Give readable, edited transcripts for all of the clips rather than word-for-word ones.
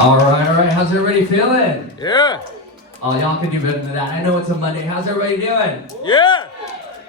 All right. How's everybody feeling? Yeah. Oh, y'all can do better than that. I know it's a Monday. How's everybody doing? Yeah.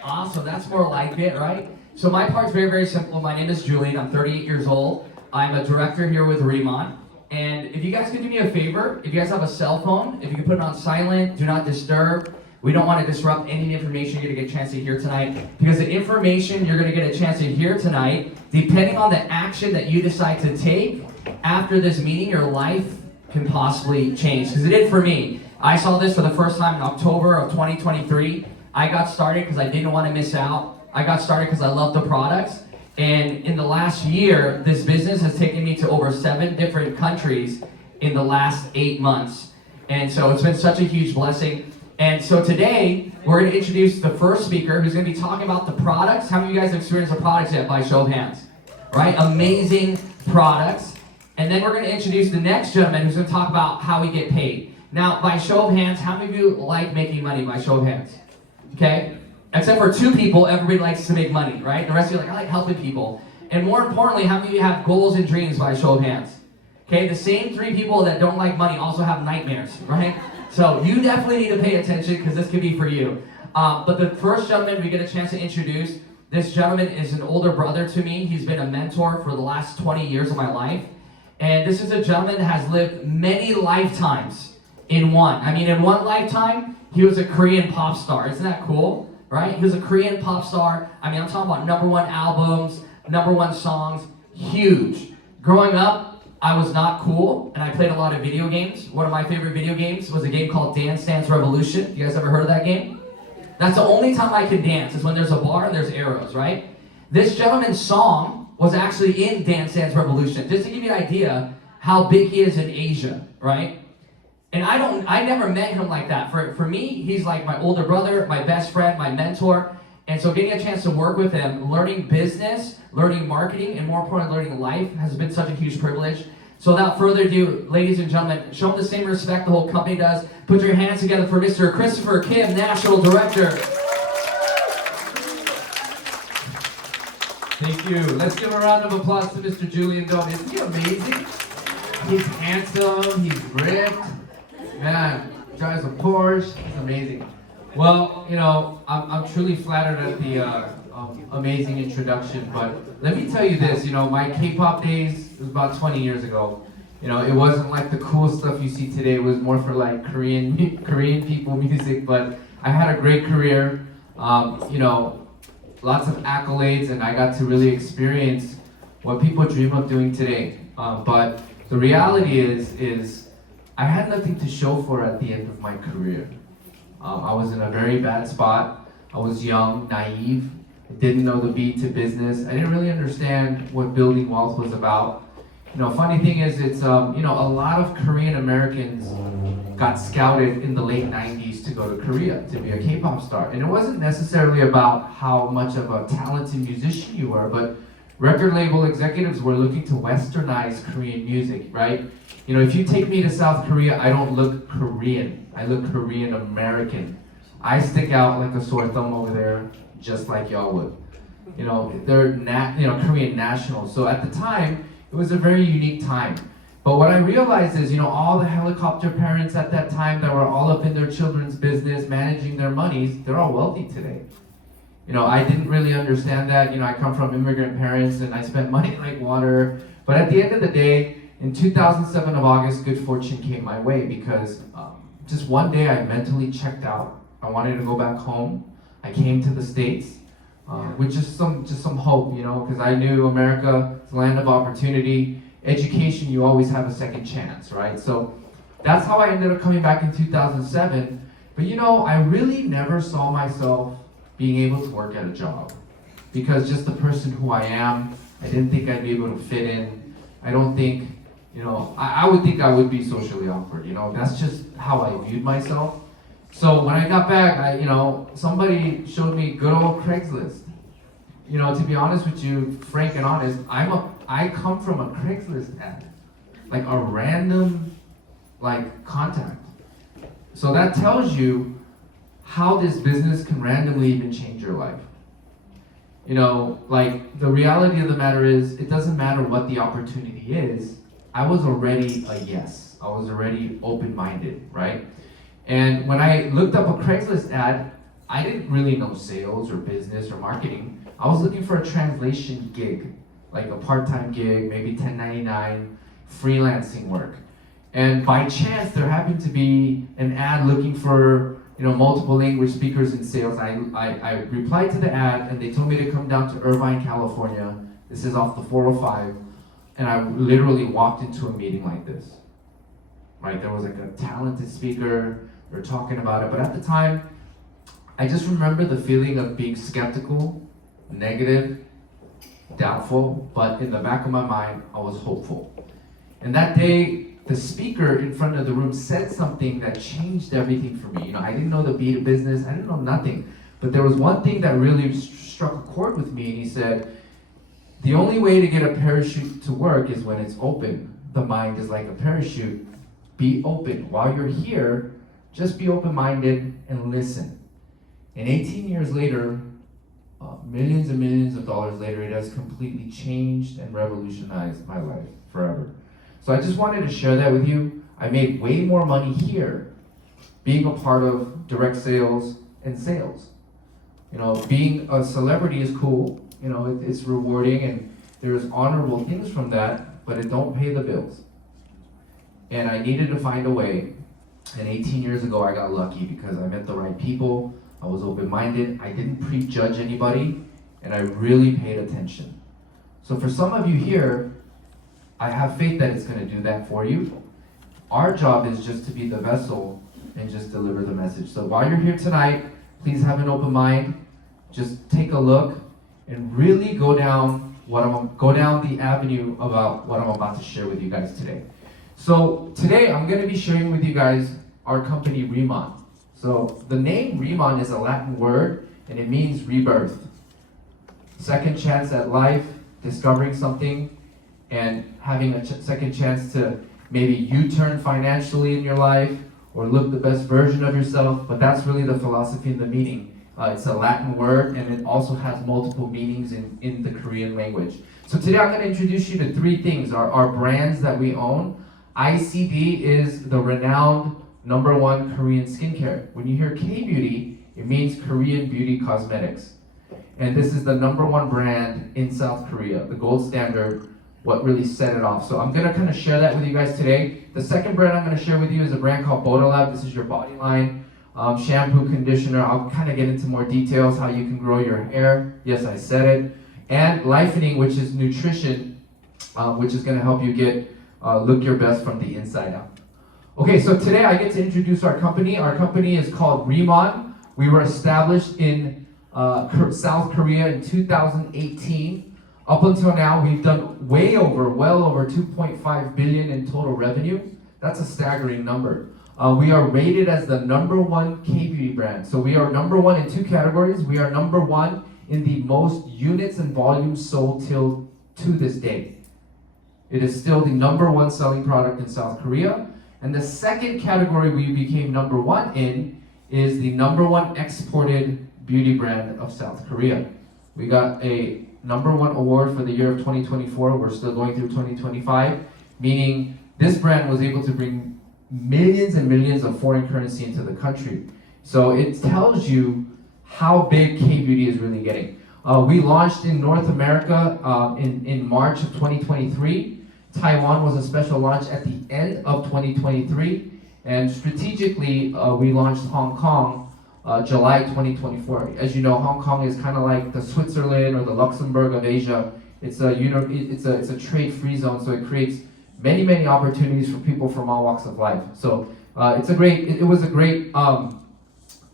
Awesome. That's more like it, right? So my part's very, very simple. My name is Julian. I'm 38 years old. I'm a director here with RIMAN. And if you guys could do me a favor, if you guys have a cell phone, if you could put it on silent, do not disturb. We don't want to disrupt any information you're going to get a chance to hear tonight. Because the information you're going to get a chance to hear tonight, depending on the action that you decide to take after this meeting, your life can possibly change. Because it did for me. I saw this for the first time in October of 2023. I got started because I didn't want to miss out. I got started because I love the products. And in the last year, this business has taken me to over 7 different countries in the last 8 months. And so it's been such a huge blessing. And so today, we're going to introduce the first speaker who's going to be talking about the products. How many of you guys have experienced the products yet by show of hands? Right? Amazing products. And then we're going to introduce the next gentleman who's going to talk about how we get paid. Now, by show of hands, how many of you like making money by show of hands? Okay? Except for 2 people, everybody likes to make money, right? The rest of you are like, I like helping people. And more importantly, how many of you have goals and dreams by show of hands? Okay, the same 3 people that don't like money also have nightmares, right? So you definitely need to pay attention because this could be for you. But the first gentleman we get a chance to introduce, this gentleman is an older brother to me. He's been a mentor for the last 20 years of my life. And this is a gentleman that has lived many lifetimes in one. I mean, in one lifetime, he was a Korean pop star. Isn't that cool? Right? He was a Korean pop star. I mean, I'm talking about #1 albums, #1 songs. Huge. Growing up, I was not cool, and I played a lot of video games. One of my favorite video games was a game called Dance Dance Revolution. You guys ever heard of that game? That's the only time I can dance, is when there's a bar and there's arrows, right? This gentleman's song was actually in Dance Dance Revolution, just to give you an idea how big he is in Asia, right? And I never met him like that. For me, he's like my older brother, my best friend, my mentor. And so getting a chance to work with him, learning business, learning marketing, and more importantly, learning life has been such a huge privilege. So without further ado, ladies and gentlemen, show him the same respect the whole company does. Put your hands together for Mr. Christopher Kim, National Director. Thank you. Let's give a round of applause to Mr. Julian Dome. Isn't he amazing? He's handsome, he's ripped. Man, drives a Porsche. He's amazing. Well, you know, I'm truly flattered at the amazing introduction, but let me tell you this, you know, my K-pop days was about 20 years ago. You know, it wasn't like the cool stuff you see today. It was more for like Korean people music, but I had a great career, you know, lots of accolades, and I got to really experience what people dream of doing today. But the reality is I had nothing to show for at the end of my career. I was in a very bad spot. I was young, naive, didn't know the beat to business. I didn't really understand what building wealth was about. You know, funny thing is, it's you know, a lot of Korean Americans got scouted in the late 90s to go to Korea to be a K-pop star. And it wasn't necessarily about how much of a talented musician you were, but record label executives were looking to westernize Korean music, right? You know, if you take me to South Korea, I don't look Korean. I look Korean American. I stick out like a sore thumb over there, just like y'all would. You know, they're Korean nationals. So at the time, it was a very unique time. But what I realized is, you know, all the helicopter parents at that time that were all up in their children's business, managing their monies, they're all wealthy today. You know, I didn't really understand that. You know, I come from immigrant parents and I spent money like water. But at the end of the day, in 2007 of August, good fortune came my way because just one day I mentally checked out. I wanted to go back home. I came to the States with just some hope, you know, because I knew America is a land of opportunity. Education, you always have a second chance, right? So that's how I ended up coming back in 2007. But you know, I really never saw myself being able to work at a job because just the person who I am, I didn't think I'd be able to fit in. I don't think, you know, I would think I would be socially awkward, you know, that's just how I viewed myself. So when I got back, you know, somebody showed me good old Craigslist. You know, to be honest with you, frank and honest, I come from a Craigslist ad, like a random, like, contact. So that tells you how this business can randomly even change your life. You know, like, the reality of the matter is, it doesn't matter what the opportunity is, I was already a yes. I was already open-minded, right? And when I looked up a Craigslist ad, I didn't really know sales or business or marketing. I was looking for a translation gig, like a part-time gig, maybe 1099, freelancing work. And by chance, there happened to be an ad looking for multiple language speakers in sales. I replied to the ad, and they told me to come down to Irvine, California. This is off the 405, and I literally walked into a meeting like this. Right, there was like a talented speaker. They were talking about it, but at the time, I just remember the feeling of being skeptical, negative, doubtful, but in the back of my mind, I was hopeful. And that day, the speaker in front of the room said something that changed everything for me. I didn't know the beat of business, I didn't know nothing, but there was one thing that really struck a chord with me, and he said, the only way to get a parachute to work is when it's open. The mind is like a parachute. Be open. While you're here, just be open-minded and listen. And 18 years later, millions and millions of dollars later, it has completely changed and revolutionized my life forever. So I just wanted to share that with you. I made way more money here being a part of direct sales and sales. Being a celebrity is cool. It's rewarding and there's honorable things from that, but it don't pay the bills. And I needed to find a way. And 18 years ago, I got lucky because I met the right people. I was open-minded. I didn't prejudge anybody, and I really paid attention. So for some of you here, I have faith that it's going to do that for you. Our job is just to be the vessel and just deliver the message. So while you're here tonight, please have an open mind. Just take a look and really go down the avenue about what I'm about to share with you guys today. So today I'm going to be sharing with you guys our company RIMAN. So the name RIMAN is a Latin word and it means rebirth. Second chance at life, discovering something, and having a second chance to maybe U-turn financially in your life or look the best version of yourself, but that's really the philosophy and the meaning. It's a Latin word and it also has multiple meanings in the Korean language. So today I'm going to introduce you to three things, our brands that we own. ICB is the renowned #1 Korean skincare. When you hear K Beauty, it means Korean Beauty Cosmetics. And this is the #1 brand in South Korea, the gold standard, what really set it off. So I'm going to kind of share that with you guys today. The second brand I'm going to share with you is a brand called Bodolab. This is your body line, shampoo, conditioner. I'll kind of get into more details, how you can grow your hair. Yes, I said it. And Lifening, which is nutrition, which is going to help you get look your best from the inside out. Okay, so today I get to introduce our company. Our company is called RIMAN. We were established in South Korea in 2018. Up until now, we've done well over 2.5 billion in total revenue. That's a staggering number. We are rated as the #1 K Beauty brand. So we are #1 in two categories. We are #1 in the most units and volumes sold till to this day. It is still the #1 selling product in South Korea. And the second category we became #1 in is the #1 exported beauty brand of South Korea. We got a #1 award for the year of 2024. We're still going through 2025, meaning this brand was able to bring millions and millions of foreign currency into the country. So it tells you how big K Beauty is really getting. We launched in North America in March of 2023. Taiwan was a special launch at the end of 2023. And strategically, we launched Hong Kong July 2024. As you know, Hong Kong is kind of like the Switzerland or the Luxembourg of Asia. It's a trade-free zone, so it creates many opportunities for people from all walks of life. So it was a great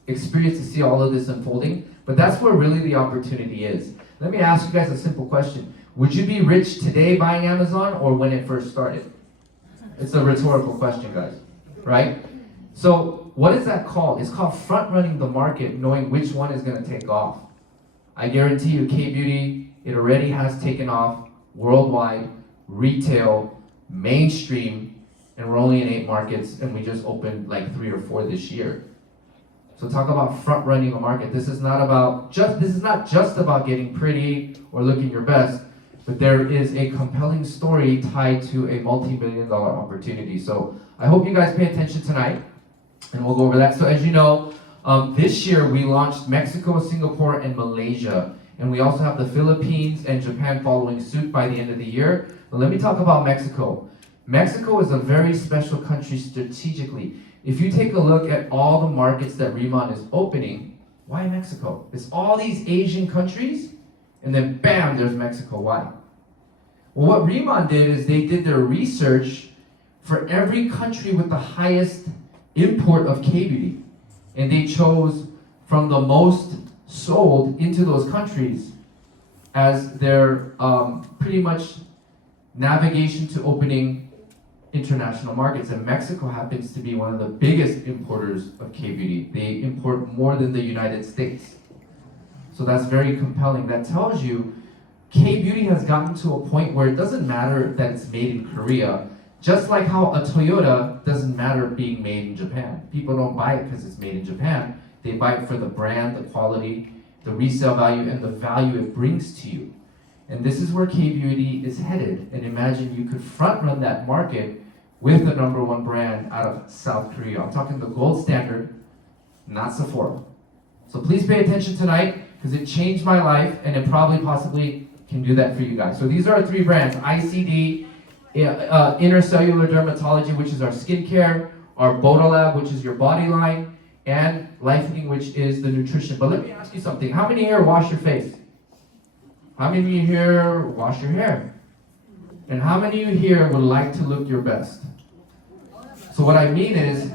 experience to see all of this unfolding. But that's where really the opportunity is. Let me ask you guys a simple question. Would you be rich today buying Amazon or when it first started? It's a rhetorical question, guys, right? So what is that called? It's called front running the market, knowing which one is going to take off. I guarantee you K Beauty, it already has taken off worldwide, retail, mainstream, and we're only in 8 markets and we just opened like 3 or 4 this year. So talk about front running a market. This is not just about getting pretty or looking your best. but there is a compelling story tied to a multi-million-dollar opportunity. So I hope you guys pay attention tonight, and we'll go over that. So as you know, this year we launched Mexico, Singapore, and Malaysia. And we also have the Philippines and Japan following suit by the end of the year. But let me talk about Mexico. Mexico is a very special country strategically. If you take a look at all the markets that RIMAN is opening, why Mexico? It's all these Asian countries, and then bam, there's Mexico. Why? Well, what RIMAN did is they did their research for every country with the highest import of K Beauty. And they chose from the most sold into those countries as their pretty much navigation to opening international markets. And Mexico happens to be one of the biggest importers of K Beauty. They import more than the United States. So that's very compelling. That tells you K Beauty has gotten to a point where it doesn't matter that it's made in Korea, just like how a Toyota doesn't matter being made in Japan. People don't buy it because it's made in Japan. They buy it for the brand, the quality, the resale value, and the value it brings to you. And this is where K Beauty is headed. And imagine you could front run that market with the #1 brand out of South Korea. I'm talking the gold standard, not Sephora. So please pay attention tonight, because it changed my life, and it probably possibly can do that for you guys. So these are our 3 brands: ICD, Intercellular Dermatology, which is our skincare, our Bodolab, which is your body line, and Lifening, which is the nutrition. But let me ask you something. How many here wash your face? How many of you here wash your hair? And how many of you here would like to look your best? So what I mean is,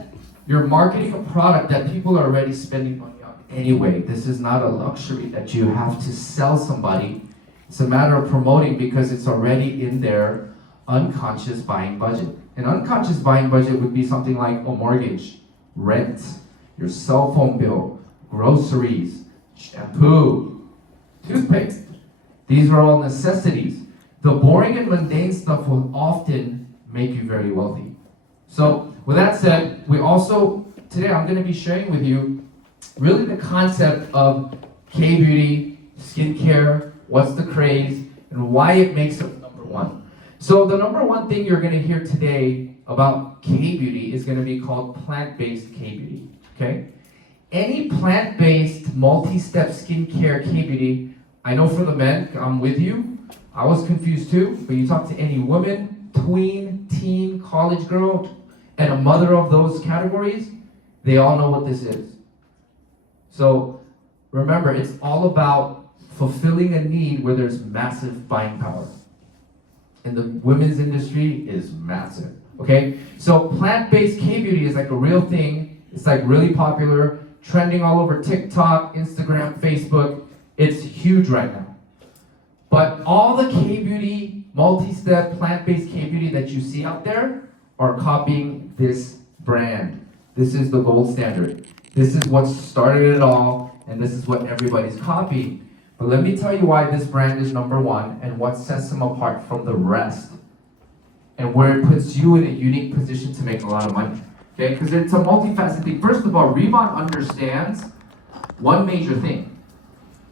you're marketing a product that people are already spending money on anyway. This is not a luxury that you have to sell somebody. It's a matter of promoting because it's already in their unconscious buying budget. An unconscious buying budget would be something like a mortgage, rent, your cell phone bill, groceries, shampoo, toothpaste. These are all necessities. The boring and mundane stuff will often make you very wealthy. So with that said, today I'm going to be sharing with you really the concept of K Beauty, skincare, what's the craze, and why it makes it #1. So the #1 thing you're going to hear today about K Beauty is going to be called plant-based K Beauty, okay? Any plant-based multi-step skincare K Beauty, I know for the men, I'm with you, I was confused too, but you talk to any woman, tween, teen, college girl, and a mother of those categories, they all know what this is. So remember, it's all about fulfilling a need where there's massive buying power. And the women's industry is massive, okay? So plant-based K-beauty is like a real thing. It's like really popular, trending all over TikTok, Instagram, Facebook. It's huge right now. But all the K-beauty, multi-step, plant-based K-beauty that you see out there are copying this brand. This is the gold standard. This is what started it all, and this is what everybody's copying. But let me tell you why this brand is #1 and what sets them apart from the rest, and where it puts you in a unique position to make a lot of money. Okay, because it's a multifaceted thing. First of all, RIMAN understands one major thing.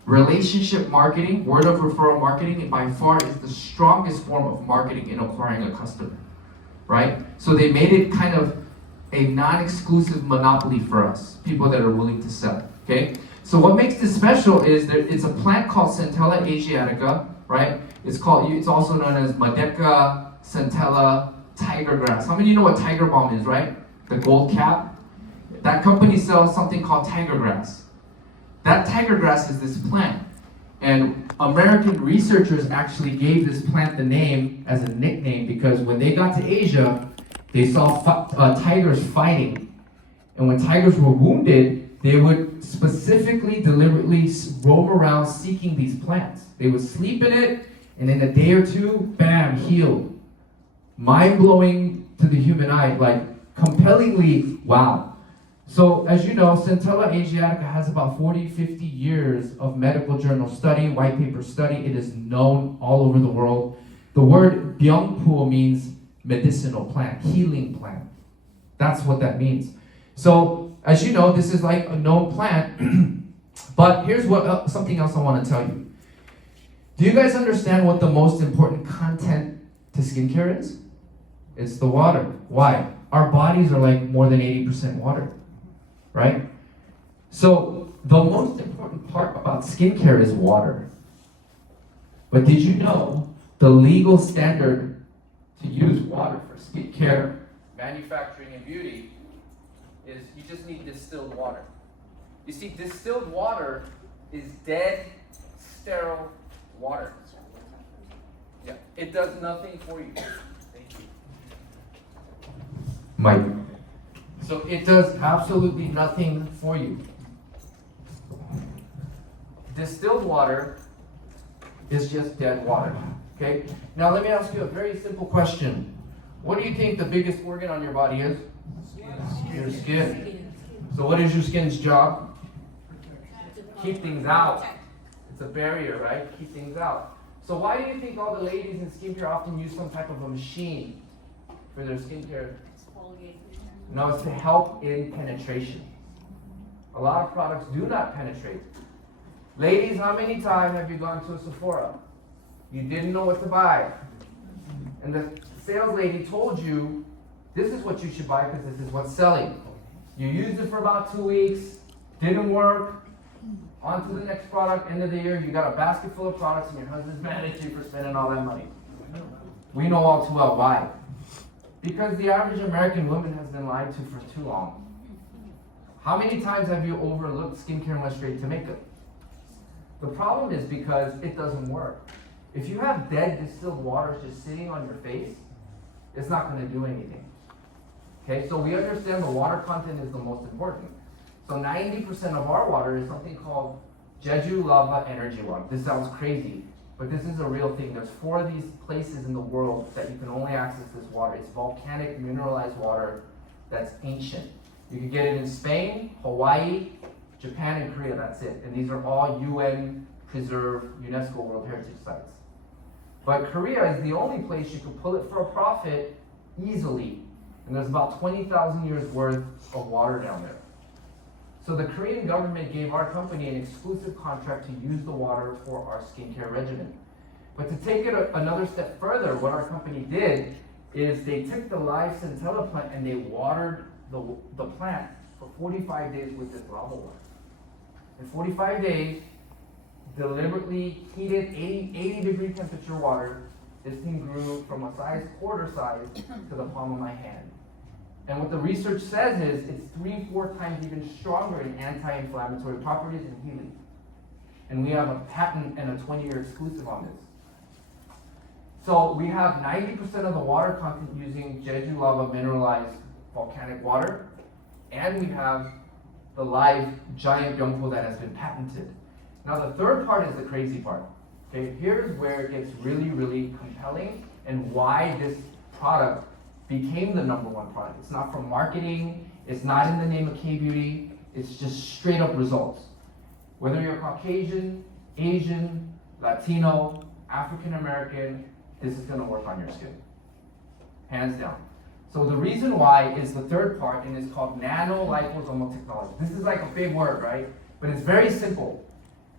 Relationship marketing, word of referral marketing, and by far is the strongest form of marketing in acquiring a customer, right? So they made it kind of a non-exclusive monopoly for us, people that are willing to sell, okay? So what makes this special is that it's a plant called Centella asiatica, right? It's also known as Madeca, Centella, tiger grass. How many of you know what tiger balm is, right? The gold cap? That company sells something called tiger grass. That tiger grass is this plant. And American researchers actually gave this plant the name as a nickname because when they got to Asia, they saw tigers fighting. And when tigers were wounded, they would specifically, deliberately roam around seeking these plants. They would sleep in it, and in a day or two, bam, healed. Mind-blowing to the human eye, like compellingly, wow. So as you know, Centella asiatica has about 40, 50 years of medical journal study, white paper study. It is known all over the world. The word byungpo means medicinal plant, healing plant. That's what that means. So as you know, this is like a known plant, but here's something else I want to tell you. Do you guys understand what the most important content to skincare is? It's the water. Why? Our bodies are like more than 80% water, right? So the most important part about skincare is water. But did you know the legal standard to use water for skincare, manufacturing, and beauty is you just need distilled water. You see, distilled water is dead, sterile water. Yeah, it does nothing for you. Thank you. Mike. So it does absolutely nothing for you. Distilled water is just dead water. Okay? Now let me ask you a very simple question. What do you think the biggest organ on your body is? Your skin. So what is your skin's job? Keep things out. It's a barrier, right? Keep things out. So why do you think all the ladies in skincare often use some type of a machine for their skincare? No, it's to help in penetration. A lot of products do not penetrate. Ladies, how many times have you gone to a Sephora? You didn't know what to buy. And the sales lady told you, this is what you should buy because this is what's selling. You used it for about 2 weeks, didn't work, on to the next product, end of the year, you got a basket full of products and your husband's mad at you for spending all that money. We know all too well why. Because the average American woman has been lied to for too long. How many times have you overlooked skincare and went straight to makeup? The problem is because it doesn't work. If you have dead distilled water just sitting on your face, it's not going to do anything. Okay, so we understand the water content is the most important. So 90% of our water is something called Jeju Lava Energy Water. This sounds crazy, but this is a real thing. There's 4 of these places in the world that you can only access this water. It's volcanic mineralized water that's ancient. You can get it in Spain, Hawaii, Japan, and Korea, that's it. And these are all UN preserved UNESCO World Heritage Sites. But Korea is the only place you can pull it for a profit easily. And there's about 20,000 years worth of water down there. So the Korean government gave our company an exclusive contract to use the water for our skincare regimen. But to take it another step further, what our company did is they took the live centella plant and they watered the plant for 45 days with this lava water. In 45 days, deliberately heated 80 degree temperature water, this thing grew from a size quarter size to the palm of my hand. And what the research says is it's 3-4 times even stronger in anti-inflammatory properties and healing. And we have a patent and a 20-year exclusive on this. So we have 90% of the water content using Jeju Lava mineralized volcanic water, and we have the live giant Byungpo that has been patented. Now the third part is the crazy part. Okay, here's where it gets really, really compelling and why this product became the #1 product. It's not from marketing, it's not in the name of K Beauty, it's just straight up results. Whether you're Caucasian, Asian, Latino, African American, this is gonna work on your skin. Hands down. So the reason why is the third part, and it's called nano-liposomal technology. This is like a big word, right? But it's very simple.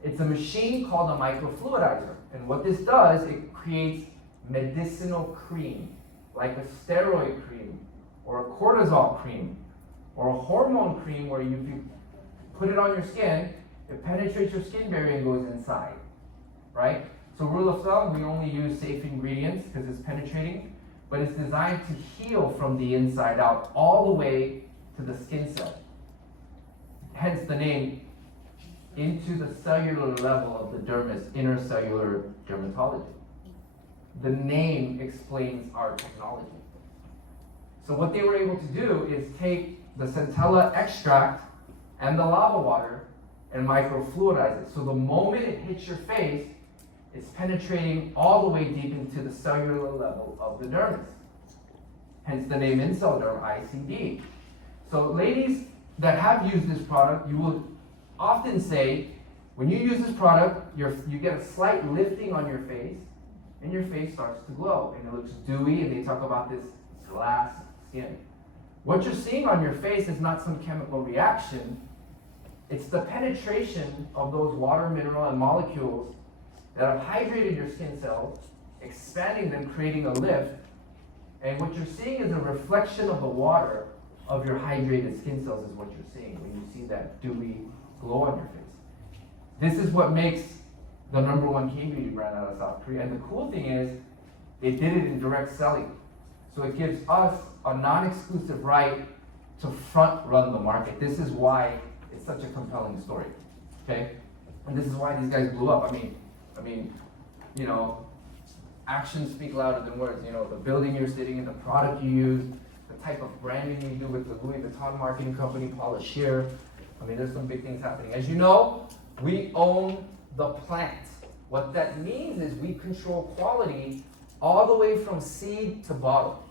It's a machine called a microfluidizer. And what this does, it creates medicinal cream, like a steroid cream, or a cortisol cream, or a hormone cream where you put it on your skin, it penetrates your skin barrier and goes inside, right? So rule of thumb, we only use safe ingredients because it's penetrating, but it's designed to heal from the inside out all the way to the skin cell. Hence the name, into the cellular level of the dermis, intercellular dermatology. The name explains our technology. So what they were able to do is take the centella extract and the lava water and microfluidize it. So the moment it hits your face, it's penetrating all the way deep into the cellular level of the dermis. Hence the name Incelderm, ICD. So ladies that have used this product, you will often say, when you use this product, you get a slight lifting on your face, and your face starts to glow, and it looks dewy, and they talk about this glass skin. What you're seeing on your face is not some chemical reaction, it's the penetration of those water, mineral, and molecules that have hydrated your skin cells, expanding them, creating a lift. And what you're seeing is a reflection of the water of your hydrated skin cells is what you're seeing when you see that dewy glow on your face. This is what makes the #1 K Beauty brand out of South Korea. And the cool thing is, they did it in direct selling. So it gives us a non-exclusive right to front run the market. This is why it's such a compelling story, okay? And this is why these guys blew up. I mean, you know, actions speak louder than words. You know, the building you're sitting in, the product you use, the type of branding you do with the Louis Vuitton marketing company, Paula Shear. I mean, there's some big things happening. As you know, we own the plant. What that means is we control quality all the way from seed to bottle.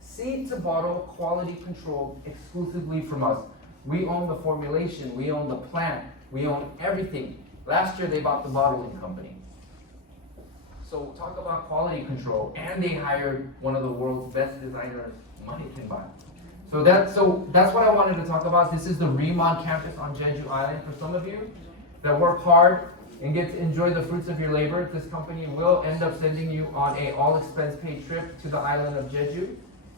Seed to bottle, quality control exclusively from us. We own the formulation, we own the plant, we own everything. Last year they bought the bottling company. So talk about quality control, and they hired one of the world's best designers money can buy. So that's what I wanted to talk about. This is the RIMAN campus on Jeju Island. For some of you that work hard and get to enjoy the fruits of your labor, this company will end up sending you on a all-expense-paid trip to the island of Jeju,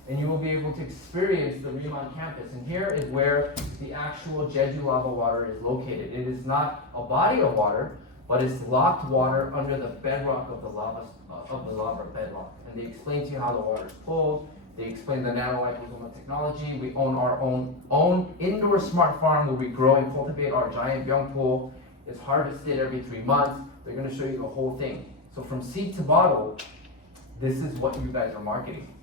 and you will be able to experience the RIMAN campus. And here is where the actual Jeju lava water is located. It is not a body of water, but it's locked water under the bedrock of the lava bedrock. And they explain to you how the water is pulled. They explain the nanoliposomal technology. We own our own indoor smart farm where we grow and cultivate our giant byungpool. It's harvested every 3 months. They're going to show you the whole thing. So from seed to bottle, this is what you guys are marketing.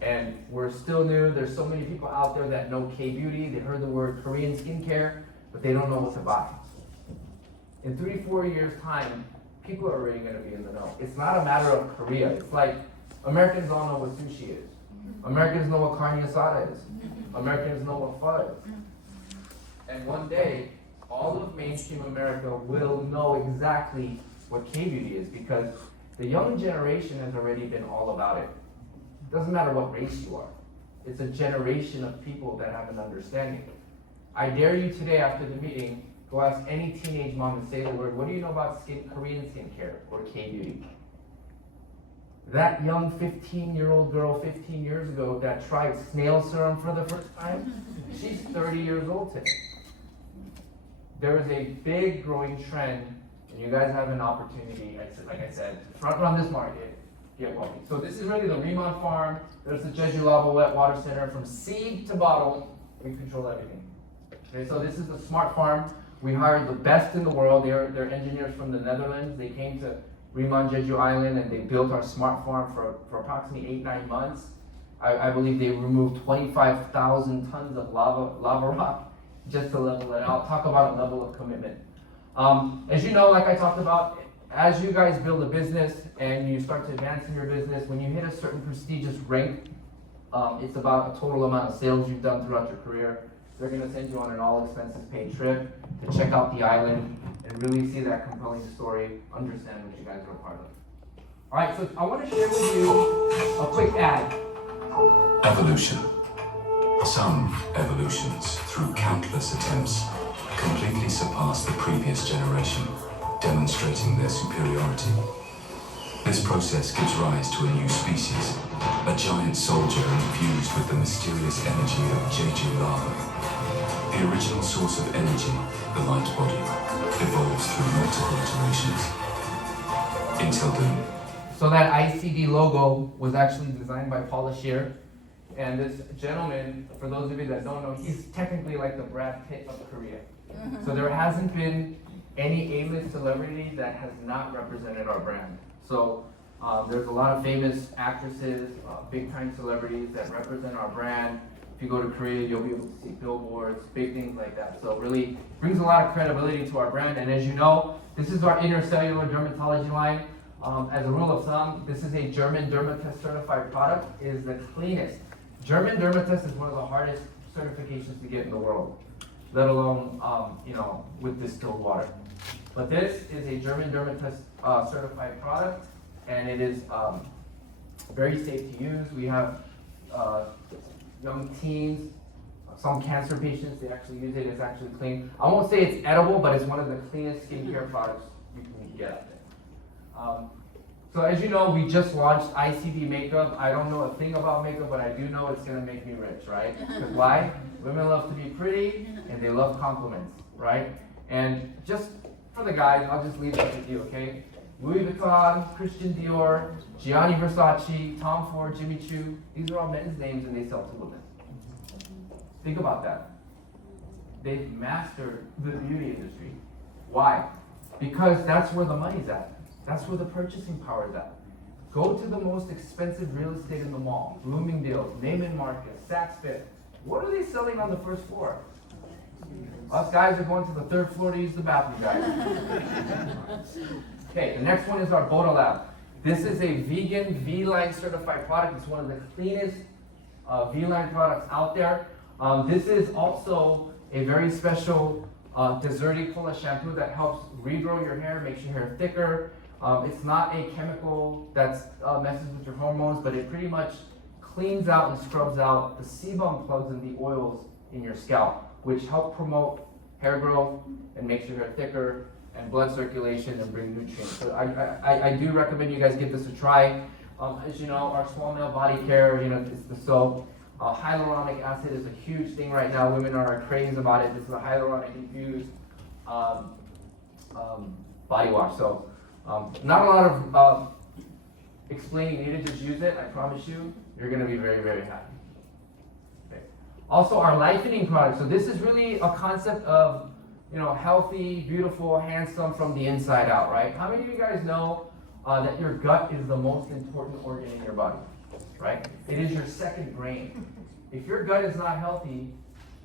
And we're still new. There's so many people out there that know K Beauty. They heard the word Korean skincare, but they don't know what to buy. In 3-4 years' time, people are already going to be in the know. It's not a matter of Korea. It's like Americans all know what sushi is. Americans know what carne asada is. Americans know what pho is. And one day, all of mainstream America will know exactly what K Beauty is, because the young generation has already been all about it. It doesn't matter what race you are. It's a generation of people that have an understanding. I dare you today after the meeting, go ask any teenage mom and say the word, what do you know about Korean skincare or K Beauty? That young 15-year-old girl 15 years ago that tried snail serum for the first time, she's 30 years old today. There is a big growing trend, and you guys have an opportunity, like I said, to front run this market, get going. So this is really the RIMAN farm. There's the Jeju Lava Wet Water Center. From seed to bottle, we control everything. Okay, so this is the smart farm. We hired the best in the world. They're engineers from the Netherlands. They came to RIMAN Jeju Island and they built our smart farm for approximately 8-9 months. I believe they removed 25,000 tons of lava rock just to level it out. Talk about a level of commitment. As you know, like I talked about, as you guys build a business and you start to advance in your business, when you hit a certain prestigious rank, it's about a total amount of sales you've done throughout your career. They're going to send you on an all-expenses-paid trip to check out the island and really see that compelling story, understand what you guys are a part of. All right, so I want to share with you a quick ad. Evolution. Some evolutions, through countless attempts, completely surpass the previous generation, demonstrating their superiority. This process gives rise to a new species, a giant soldier infused with the mysterious energy of Jeju lava. The original source of energy, the light body, evolves through multiple iterations. Until then. So that ICD logo was actually designed by Paula Shear. And this gentleman, for those of you that don't know, he's technically like the Brad Pitt of Korea. So there hasn't been any A-list celebrity that has not represented our brand. So there's a lot of famous actresses, big-time celebrities that represent our brand. If you go to Korea, you'll be able to see billboards, big things like that. So it really brings a lot of credibility to our brand. And as you know, this is our intercellular dermatology line. As a rule of thumb, this is a German Dermatest certified product. It is the cleanest. German Dermatest is one of the hardest certifications to get in the world, let alone, with distilled water. But this is a German Dermatest certified product, and it is very safe to use. We have young teens, some cancer patients, they actually use it. It's actually clean. I won't say it's edible, but it's one of the cleanest skincare products you can get out there. So as you know, we just launched ICD makeup. I don't know a thing about makeup, but I do know it's gonna make me rich, right? Because why? Women love to be pretty and they love compliments, right? And just for the guys, I'll just leave it with you, okay? Louis Vuitton, Christian Dior, Gianni Versace, Tom Ford, Jimmy Choo. These are all men's names and they sell to women. Think about that. They've mastered the beauty industry. Why? Because that's where the money's at. That's where the purchasing power is at. Go to the most expensive real estate in the mall, Bloomingdale's, Neiman Marcus, Saks Fifth. What are they selling on the first floor? Us guys are going to the third floor to use the bathroom, guys. Okay, the next one is our Boda Lab. This is a vegan, V-Line certified product. It's one of the cleanest V-Line products out there. This is also a very special Deserti Cola shampoo that helps regrow your hair, makes your hair thicker. It's not a chemical that messes with your hormones, but it pretty much cleans out and scrubs out the sebum plugs and the oils in your scalp, which help promote hair growth and makes your hair thicker and blood circulation and bring nutrients. So I do recommend you guys give this a try. As you know, our small male body care, it's the soap. Hyaluronic acid is a huge thing right now. Women are crazy about it. This is a hyaluronic infused body wash. So not a lot of explaining needed. Just use it. I promise you, you're going to be very, very happy. Okay. Also, our lightening product. So this is really a concept of healthy, beautiful, handsome from the inside out, right? How many of you guys know that your gut is the most important organ in your body? Right? It is your second brain. If your gut is not healthy,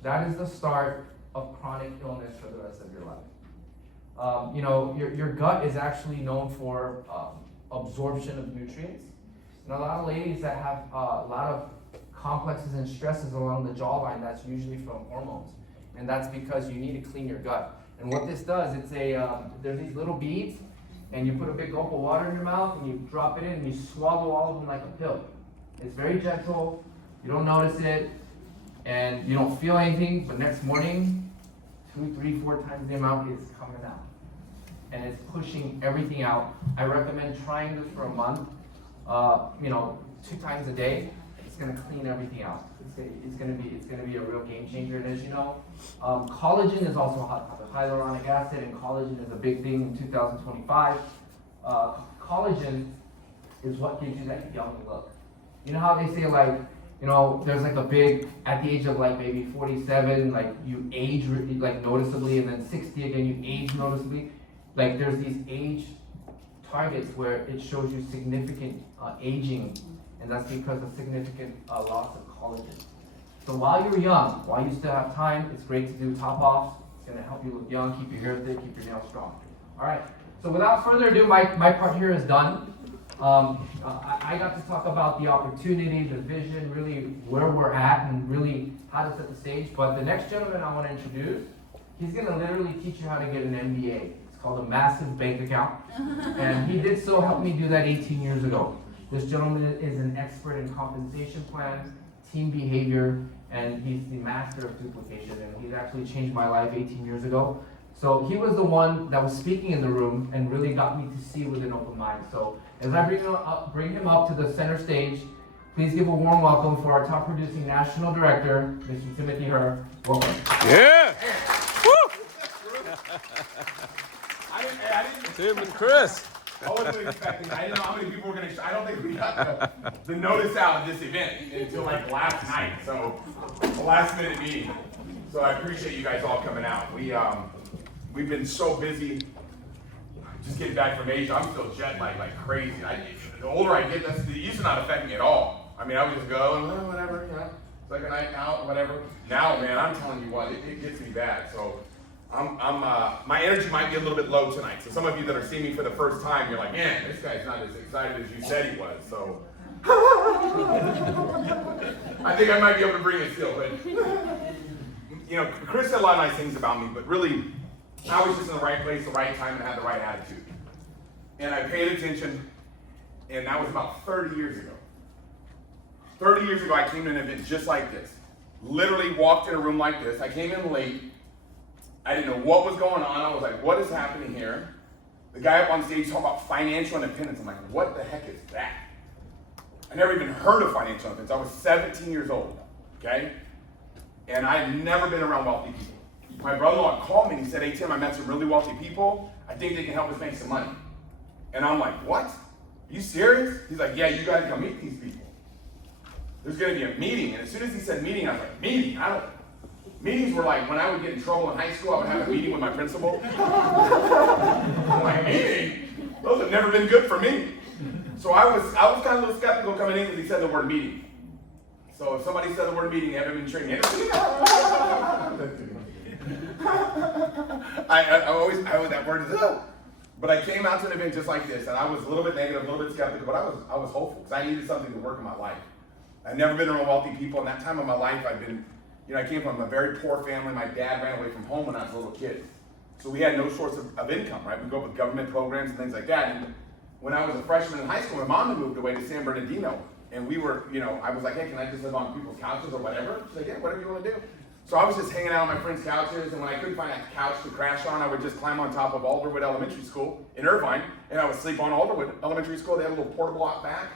that is the start of chronic illness for the rest of your life. Your gut is actually known for absorption of nutrients. And a lot of ladies that have a lot of complexes and stresses along the jawline, that's usually from hormones. And that's because you need to clean your gut. And what this does, there's these little beads, and you put a big gulp of water in your mouth, and you drop it in, and you swallow all of them like a pill. It's very gentle, you don't notice it, and you don't feel anything, but next morning, 2, 3, 4 times the amount is coming out. And it's pushing everything out. I recommend trying this for a month, 2 times a day. It's gonna clean everything out. It's gonna be a real game changer. And as you know, collagen is also a hot topic. Hyaluronic acid and collagen is a big thing in 2025. Collagen is what gives you that young look. You know how they say there's like a big, at the age of maybe 47, you age noticeably, and then 60 again, you age noticeably. There's these age targets where it shows you significant aging, and that's because of significant loss of collagen. So while you're young, while you still have time, it's great to do top-offs. It's gonna help you look young, keep your hair thick, keep your nails strong. All right, so without further ado, my part here is done. I got to talk about the opportunity, the vision, really where we're at, and really how to set the stage. But the next gentleman I want to introduce, he's going to literally teach you how to get an MBA. It's called a massive bank account. And he did so help me do that 18 years ago. This gentleman is an expert in compensation plans, team behavior, and he's the master of duplication. And he's actually changed my life 18 years ago. So he was the one that was speaking in the room and really got me to see with an open mind. So as I bring him up to the center stage, please give a warm welcome for our top producing national director, Mr. Timothy Herr. Welcome. Yeah! Woo! I didn't. Tim and Chris. I wasn't expecting. I didn't know how many people were going to. I don't think we got the notice out of this event until last night. So the last minute meeting. So I appreciate you guys all coming out. We've been so busy. Just getting back from Asia, I'm still jet lagged like crazy. The older I get, it used to not affect me at all. I mean, I would just go and whatever, it's like a night out, whatever. Now, man, I'm telling you what, it gets me bad. So, my energy might be a little bit low tonight. So some of you that are seeing me for the first time, you're like, man, this guy's not as excited as you said he was. So, I think I might be able to bring it still. But Chris said a lot of nice things about me, but really, I was just in the right place, the right time, and had the right attitude. And I paid attention, and that was about 30 years ago. 30 years ago, I came to an event just like this. Literally walked in a room like this. I came in late. I didn't know what was going on. I was like, what is happening here? The guy up on stage talking about financial independence. I'm like, what the heck is that? I never even heard of financial independence. I was 17 years old, okay? And I'd never been around wealthy people. My brother-in-law called me and he said, hey Tim, I met some really wealthy people. I think they can help us make some money. And I'm like, what? Are you serious? He's like, yeah, you guys come meet these people. There's gonna be a meeting. And as soon as he said meeting, I was like, meeting? Meetings were like when I would get in trouble in high school, I would have a meeting with my principal. I'm like, meeting? Those have never been good for me. So I was kind of a little skeptical coming in because he said the word meeting. So if somebody said the word meeting, they haven't been trained yet. I always that word is but I came out to an event just like this, and I was a little bit negative, a little bit skeptical, but I was hopeful because I needed something to work in my life. I've never been around wealthy people. In that time of my life, I came from a very poor family. My dad ran away from home when I was a little kid. So we had no source of income, right? We grew up with government programs and things like that. And when I was a freshman in high school, my mom had moved away to San Bernardino. And we were, I was like, hey, can I just live on people's couches or whatever? She's like, yeah, whatever you want to do. So I was just hanging out on my friends' couches, and when I couldn't find a couch to crash on, I would just climb on top of Alderwood Elementary School in Irvine, and I would sleep on Alderwood Elementary School. They had a little portable out back,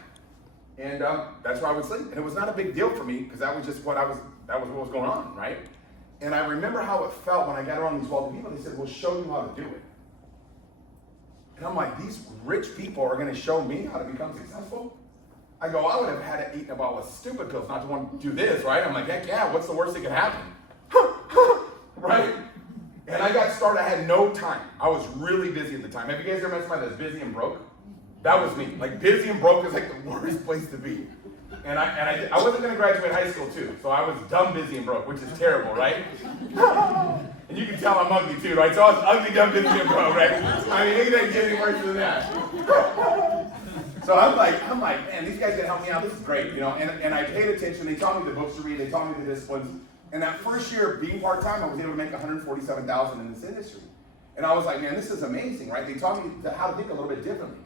and that's where I would sleep. And it was not a big deal for me, because that was just what what was going on, right? And I remember how it felt when I got around these wealthy people. They said, we'll show you how to do it. And I'm like, these rich people are going to show me how to become successful? I go, I would have had to eat a bottle of stupid pills not to want to do this, right? I'm like, heck yeah, what's the worst that could happen? Right? And I got started, I had no time. I was really busy at the time. Have you guys ever met somebody that's busy and broke? That was me. Like, busy and broke is like the worst place to be. And I wasn't gonna graduate high school too, so I was dumb, busy, and broke, which is terrible, right? And you can tell I'm ugly too, right? So I was ugly, dumb, busy, and broke, right? I mean, it doesn't get any worse than that. So I'm like, man, these guys can help me out. This is great, And I paid attention. They taught me the books to read. They taught me the disciplines. And that first year being part-time, I was able to make $147,000 in this industry. And I was like, man, this is amazing, right? They taught me how to think a little bit differently.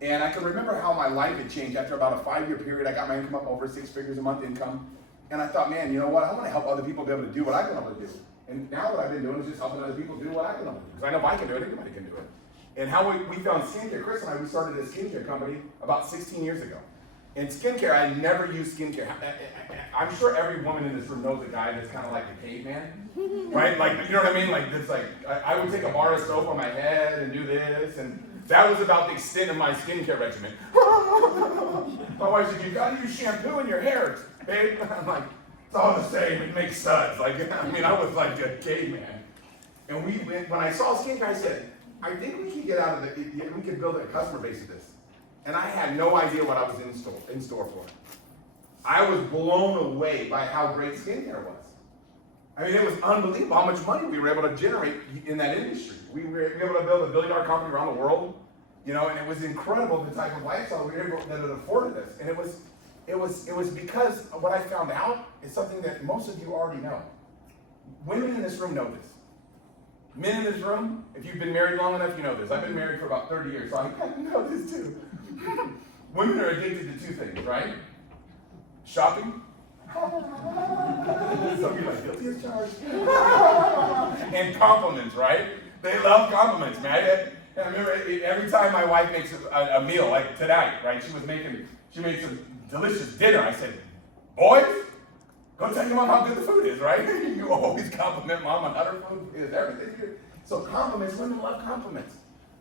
And I can remember how my life had changed after about a 5-year period. I got my income up over 6 figures a month income. And I thought, man, you know what? I want to help other people be able to do what I've been able to do. And now what I've been doing is just helping other people do what I've been able to do. Because I know if I can do it, anybody can do it. And how we found skincare, Chris and I, we started a skincare company about 16 years ago. And skincare, I never used skincare. I'm sure every woman in this room knows a guy that's kind of like a caveman, right? Like, you know what I mean? Like, it's like, I would take a bar of soap on my head and do this, and that was about the extent of my skincare regimen. My wife said, you gotta use shampoo in your hair, babe. I'm like, it's all the same, it makes suds. Like, I was like a caveman. And when I saw skincare, I said, I think we can get out of we can build a customer base of this. And I had no idea what I was in store for. I was blown away by how great skincare was. I mean, it was unbelievable how much money we were able to generate in that industry. We were able to build a billion-dollar company around the world, and it was incredible the type of lifestyle we were able that it afforded us. And it was because what I found out is something that most of you already know. Women in this room know this. Men in this room, if you've been married long enough, you know this. I've been married for about 30 years, so I kind of know this too. Women are addicted to 2 things, right? Shopping. Some of you are like, guilty as charged. And compliments, right? They love compliments, man. And I remember every time my wife makes a meal, like tonight, right? She made some delicious dinner. I said, boys, go tell your mom how good the food is, right? You always compliment mom on how her food is, everything. So compliments, women love compliments.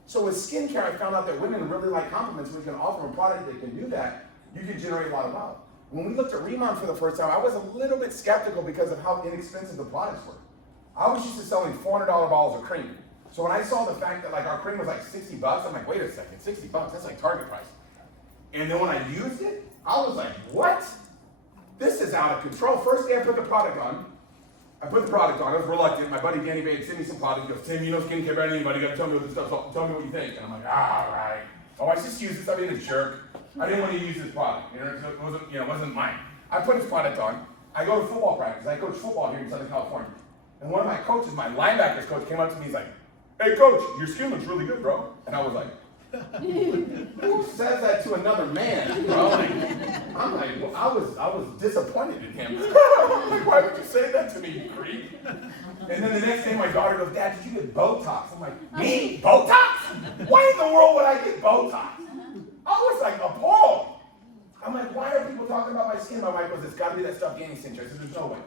So with skincare, I found out that women really like compliments. We can offer a product that can do that. You can generate a lot of wealth. When we looked at RIMAN for the first time, I was a little bit skeptical because of how inexpensive the products were. I was used to selling $400 bottles of cream. So when I saw the fact that our cream was like $60, I'm like, wait a second, $60, that's like Target price. And then when I used it, I was like, what? This is out of control. First day I put the product on. I was reluctant. My buddy Danny Bates sent me some product. He goes, Tim, you know skincare better than anybody. You gotta tell me what this stuff's all. Tell me what you think. And I'm like, all right. Oh, I just use this. I'm being a jerk. I didn't want to use this product. It wasn't mine. I put this product on. I go to football practice. I coach football here in Southern California. And one of my coaches, my linebackers coach, came up to me. He's like, hey, coach, your skin looks really good, bro. And I was like, Who says that to another man, bro? Like, I'm like, well, I was disappointed in him. Why would you say that to me, you creep? And then the next day, my daughter goes, Dad, did you get Botox? I'm like, me? Botox? Why in the world would I get Botox? I was like appalled. I'm like, why are people talking about my skin? My wife goes, it's got to be that stuff gaining cinch. I said, there's no way.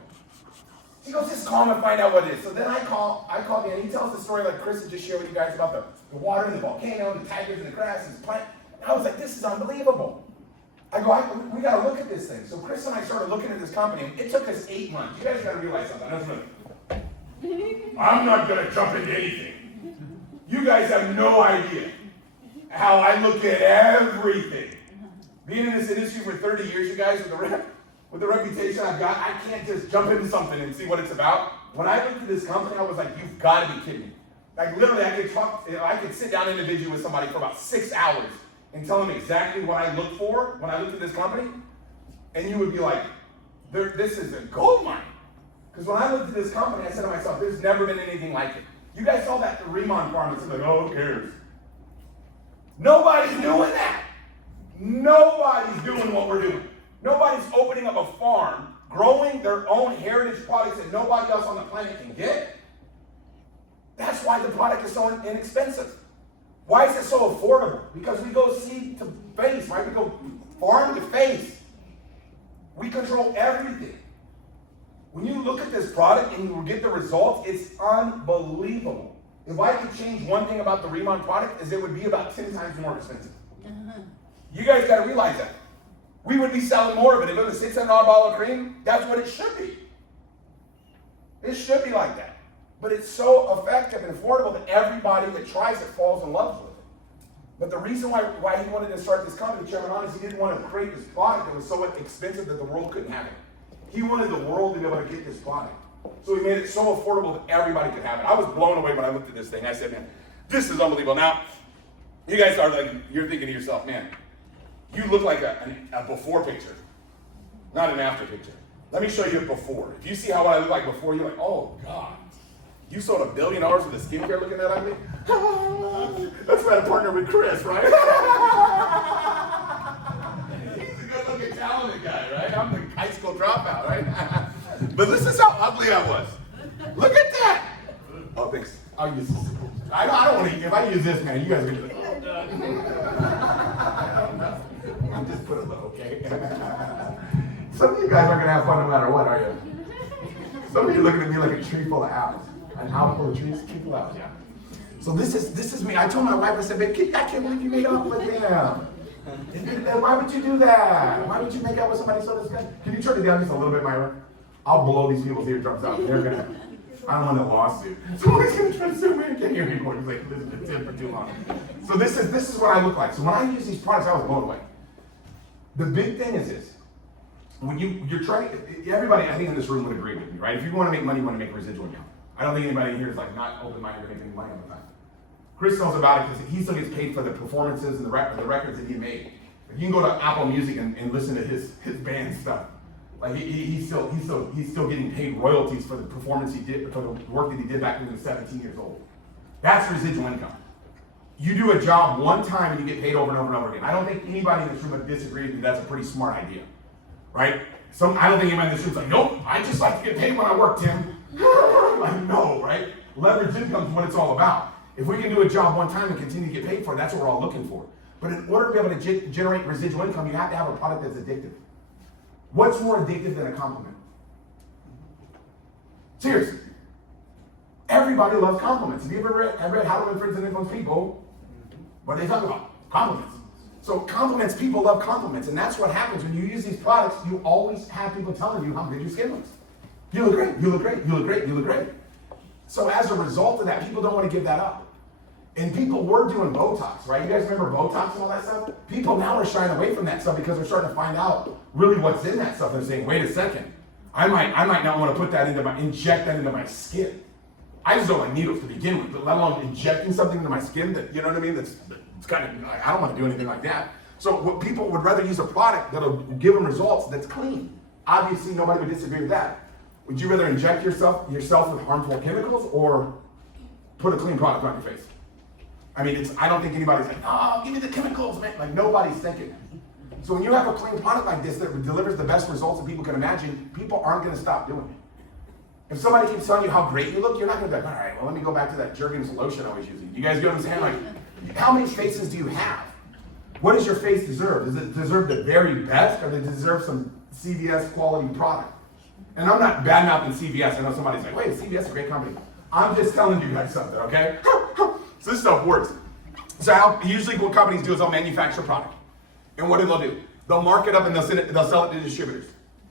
She goes, just call him and find out what it is. So then I call Dan. He tells the story like Chris had just shared with you guys about the water and the volcano, the tigers and the grass and the plant. And I was like, this is unbelievable. I go, we got to look at this thing. So Chris and I started looking at this company. It took us 8 months. You guys got to realize something. I'm not going to jump into anything. You guys have no idea how I look at everything. Being in this industry for 30 years, you guys, with the reputation I've got, I can't just jump into something and see what it's about. When I looked at this company, I was like, you've got to be kidding me. Like literally, I could sit down individually with somebody for about 6 hours and tell them exactly what I look for when I looked at this company, and you would be like, this is a gold mine. Because when I looked at this company, I said to myself, there's never been anything like it. You guys saw that the RIMAN farm, it's like, oh, who cares? Nobody's doing that. Nobody's doing what we're doing. Nobody's opening up a farm, growing their own heritage products that nobody else on the planet can get. That's why the product is so inexpensive. Why is it so affordable? Because we go seed to face, right? We go farm to face. We control everything. When you look at this product and you get the results, it's unbelievable. If I could change one thing about the RIMAN product, is it would be about 10 times more expensive. You guys got to realize that. We would be selling more of it. If it was a $600 bottle of cream, that's what it should be. It should be like that. But it's so effective and affordable that everybody that tries it falls in love with it. But the reason why he wanted to start this company, Chairman On, is he didn't want to create this product that was so expensive that the world couldn't have it. He wanted the world to be able to get this product. So he made it so affordable that everybody could have it. I was blown away when I looked at this thing. I said, man, this is unbelievable. Now, you guys are like, you're thinking to yourself, man, you look like a before picture, not an after picture. Let me show you a before. If you see how I look like before, you're like, oh, God. You sold $1 billion worth of skincare looking that ugly? That's why I partner with Chris, right? He's a good-looking, talented guy, right? I'm the high school dropout, right? But this is how ugly I was. Look at that. Oh, thanks. I'll use this. I don't want to. If I use this, man, you guys are gonna be like, oh, I'll just put it low, okay? Some of you guys aren't gonna have fun no matter what, are you? Some of you looking at me like a tree full of apples. An apple full of trees, tree full of apples, yeah. So this is me. I told my wife, I said, babe, I can't believe you made up with him. Why would you do that? Why would you make out with somebody so disgusting? Can you turn it down just a little bit, Myra? I'll blow these people's eardrums out. They're gonna. I don't want a lawsuit. Somebody's gonna try to sue me. I can't hear anymore. He's like, this has been in for too long. So this is what I look like. So when I use these products, I was blown away. The big thing is this: when you're trying, everybody I think in this room would agree with me, right? If you want to make money, you want to make residual income. I don't think anybody in here is like not open-minded to making money all the time. Chris knows about it because he still gets paid for the performances and the records that he made. You can go to Apple Music and listen to his band stuff. Like he's still getting paid royalties for the performance he did, for the work that he did back when he was 17 years old. That's residual income. You do a job one time and you get paid over and over and over again. I don't think anybody in this room would disagree with me. That's a pretty smart idea, right? I don't think anybody in this room is like, nope, I just like to get paid when I work, Tim. Like, no, right? Leverage income is what it's all about. If we can do a job one time and continue to get paid for it, that's what we're all looking for. But in order to be able to generate residual income, you have to have a product that's addictive. What's more addictive than a compliment? Seriously. Everybody loves compliments. Have you ever read How to Influence and Influence People? What do they talk about? Compliments. So compliments, people love compliments. And that's what happens when you use these products. You always have people telling you how good your skin looks. You look great, you look great, you look great, you look great. So as a result of that, people don't want to give that up. And people were doing Botox, right? You guys remember Botox and all that stuff? People now are shying away from that stuff because they're starting to find out really what's in that stuff. They're saying, wait a second, I might not want to put that inject that into my skin. I just don't like needles to begin with, but let alone injecting something into my skin that, you know what I mean? That's kind of, I don't want to do anything like that. So what people would rather use a product that'll give them results that's clean. Obviously, nobody would disagree with that. Would you rather inject yourself with harmful chemicals or put a clean product on your face? I mean, I don't think anybody's like, oh, give me the chemicals, man. Like, nobody's thinking. So when you have a clean product like this that delivers the best results that people can imagine, people aren't going to stop doing it. If somebody keeps telling you how great you look, you're not going to be like, all right, well, let me go back to that Jergens lotion I was using. You guys get what I'm saying? Like, how many faces do you have? What does your face deserve? Does it deserve the very best, or does it deserve some CVS quality product? And I'm not bad-mouthing CVS. I know somebody's like, wait, CVS is a great company. I'm just telling you guys something, okay? So this stuff works. So usually what companies do is they'll manufacture product. And what do they do? They'll mark it up and they'll sell it to distributors.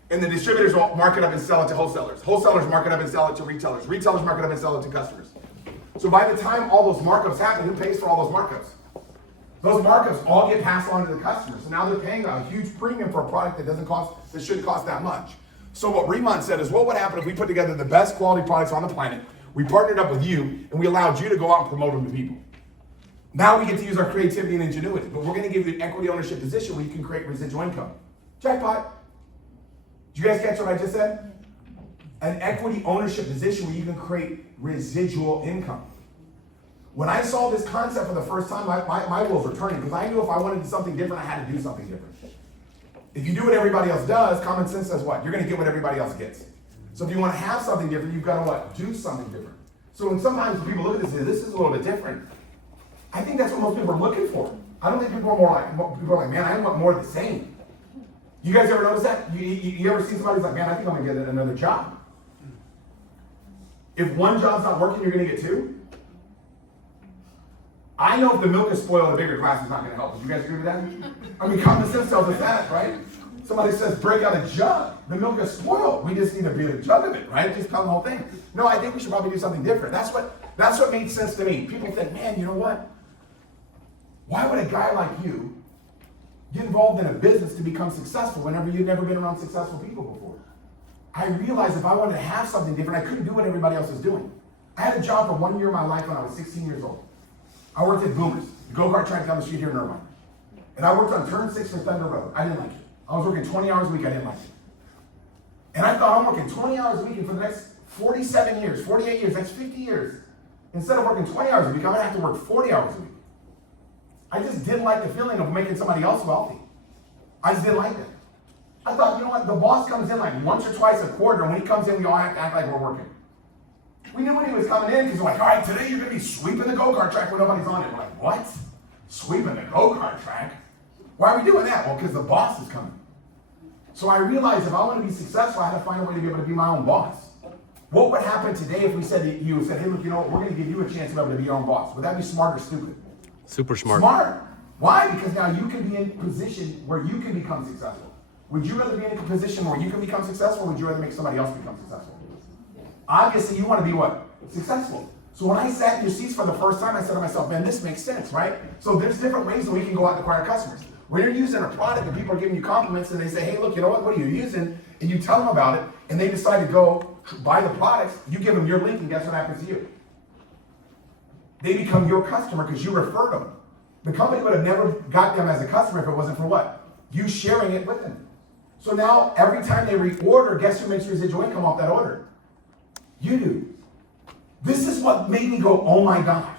And the distributors will mark it up and sell it to wholesalers. Wholesalers mark it up and sell it to retailers. Retailers mark it up and sell it to customers. So by the time all those markups happen, who pays for all those markups? Those markups all get passed on to the customers. So now they're paying a huge premium for a product that shouldn't cost that much. So what RIMAN said is, what would happen if we put together the best quality products on the planet, we partnered up with you, and we allowed you to go out and promote them to people. Now we get to use our creativity and ingenuity, but we're going to give you an equity ownership position where you can create residual income. Jackpot. Did you guys catch what I just said? An equity ownership position where you can create residual income. When I saw this concept for the first time, my wheels were turning, because I knew if I wanted to do something different, I had to do something different. If you do what everybody else does, common sense says what? You're going to get what everybody else gets. So if you want to have something different, you've got to what? Do something different. So when sometimes people look at this and say, this is a little bit different, I think that's what most people are looking for. I don't think people are like, man, I want more of the same. You guys ever notice that? You ever see somebody who's like, man, I think I'm going to get another job. If one job's not working, you're going to get two. I know if the milk is spoiled, a bigger glass is not going to help. Do you guys agree with that? I mean, common sense tells us that, right? Somebody says, break out a jug. The milk is spoiled. We just need a big jug of it, right? Just tell the whole thing. No, I think we should probably do something different. That's what made sense to me. People think, man, you know what? Why would a guy like you get involved in a business to become successful whenever you've never been around successful people before? I realized if I wanted to have something different, I couldn't do what everybody else was doing. I had a job for 1 year of my life when I was 16 years old. I worked at Boomers, the go-kart track down the street here in Irvine. And I worked on turn 6 for Thunder Road. I didn't like it. I was working 20 hours a week, I didn't like it. And I thought, I'm working 20 hours a week, and for the next 47 years, 48 years, that's 50 years. Instead of working 20 hours a week, I'm gonna have to work 40 hours a week. I just didn't like the feeling of making somebody else wealthy. I just didn't like it. I thought, you know what, the boss comes in like once or twice a quarter, and when he comes in, we all have to act like we're working. We knew when he was coming in, because we're like, all right, today you're gonna be sweeping the go-kart track when nobody's on it. We're like, what? Sweeping the go-kart track? Why are we doing that? Well, because the boss is coming. So I realized if I want to be successful, I had to find a way to be able to be my own boss. What would happen today if we said to you, hey, look, you know what, we're going to give you a chance to be able to be your own boss? Would that be smart or stupid? Super smart. Smart. Why? Because now you can be in a position where you can become successful. Would you rather be in a position where you can become successful, or would you rather make somebody else become successful? Obviously, you want to be what? Successful. So when I sat in your seats for the first time, I said to myself, man, this makes sense, right? So there's different ways that we can go out and acquire customers. When you're using a product and people are giving you compliments and they say, hey, look, you know what are you using? And you tell them about it and they decide to go buy the products, you give them your link and guess what happens to you? They become your customer because you referred them. The company would have never got them as a customer if it wasn't for what? You sharing it with them. So now every time they reorder, guess who makes residual income off that order? You do. This is what made me go, oh my gosh.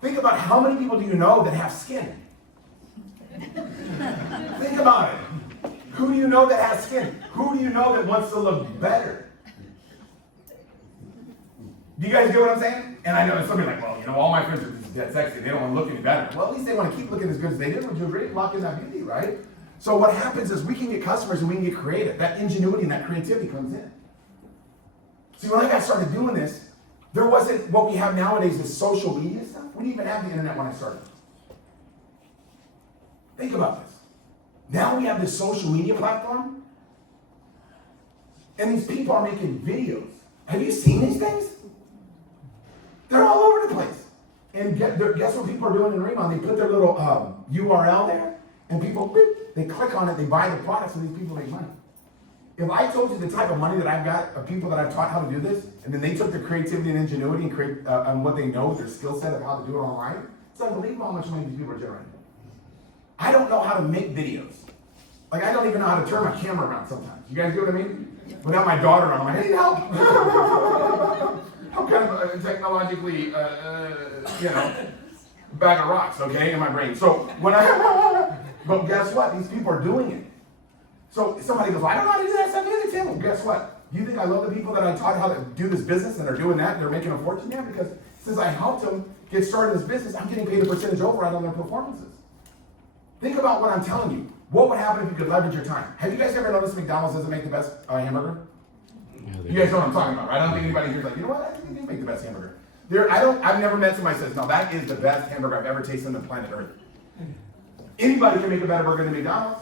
Think about how many people do you know that have skin? Think about it. Who do you know that has skin? Who do you know that wants to look better? Do you guys get what I'm saying? And I know somebody like, well, you know, all my friends are just dead sexy. They don't want to look any better. Well, at least they want to keep looking as good as they did. Would you agree? Lock in that beauty, right? So what happens is we can get customers and we can get creative. That ingenuity and that creativity comes in. See, when I got started doing this, there wasn't what we have nowadays, this social media stuff. We didn't even have the internet when I started. Think about this. Now we have this social media platform, and these people are making videos. Have you seen these things? They're all over the place. And guess what people are doing in RIMAN? They put their little URL there, and people, beep, they click on it, they buy the products, and these people make money. If I told you the type of money that I've got of people that I've taught how to do this, and then they took their creativity and ingenuity and create what they know, their skill set of how to do it online, it's unbelievable how much money these people are generating. I don't know how to make videos. Like, I don't even know how to turn my camera around sometimes. You guys get what I mean? Without my daughter around, I'm like, hey, help! I'm kind of technologically, bag of rocks, okay, in my brain. So when I, but guess what? These people are doing it. So somebody goes, well, I don't know how to do that stuff either, Tim. Well, guess what? You think I love the people that I taught how to do this business and they're doing that and they're making a fortune? Yeah, because since I helped them get started in this business, I'm getting paid a percentage override on their performances. Think about what I'm telling you. What would happen if you could leverage your time? Have you guys ever noticed McDonald's doesn't make the best hamburger? You guys know what I'm talking about, right? I don't think anybody here's like, you know what? I think they do make the best hamburger. I've never met somebody who says, no, that is the best hamburger I've ever tasted on the planet Earth. Anybody can make a better burger than McDonald's.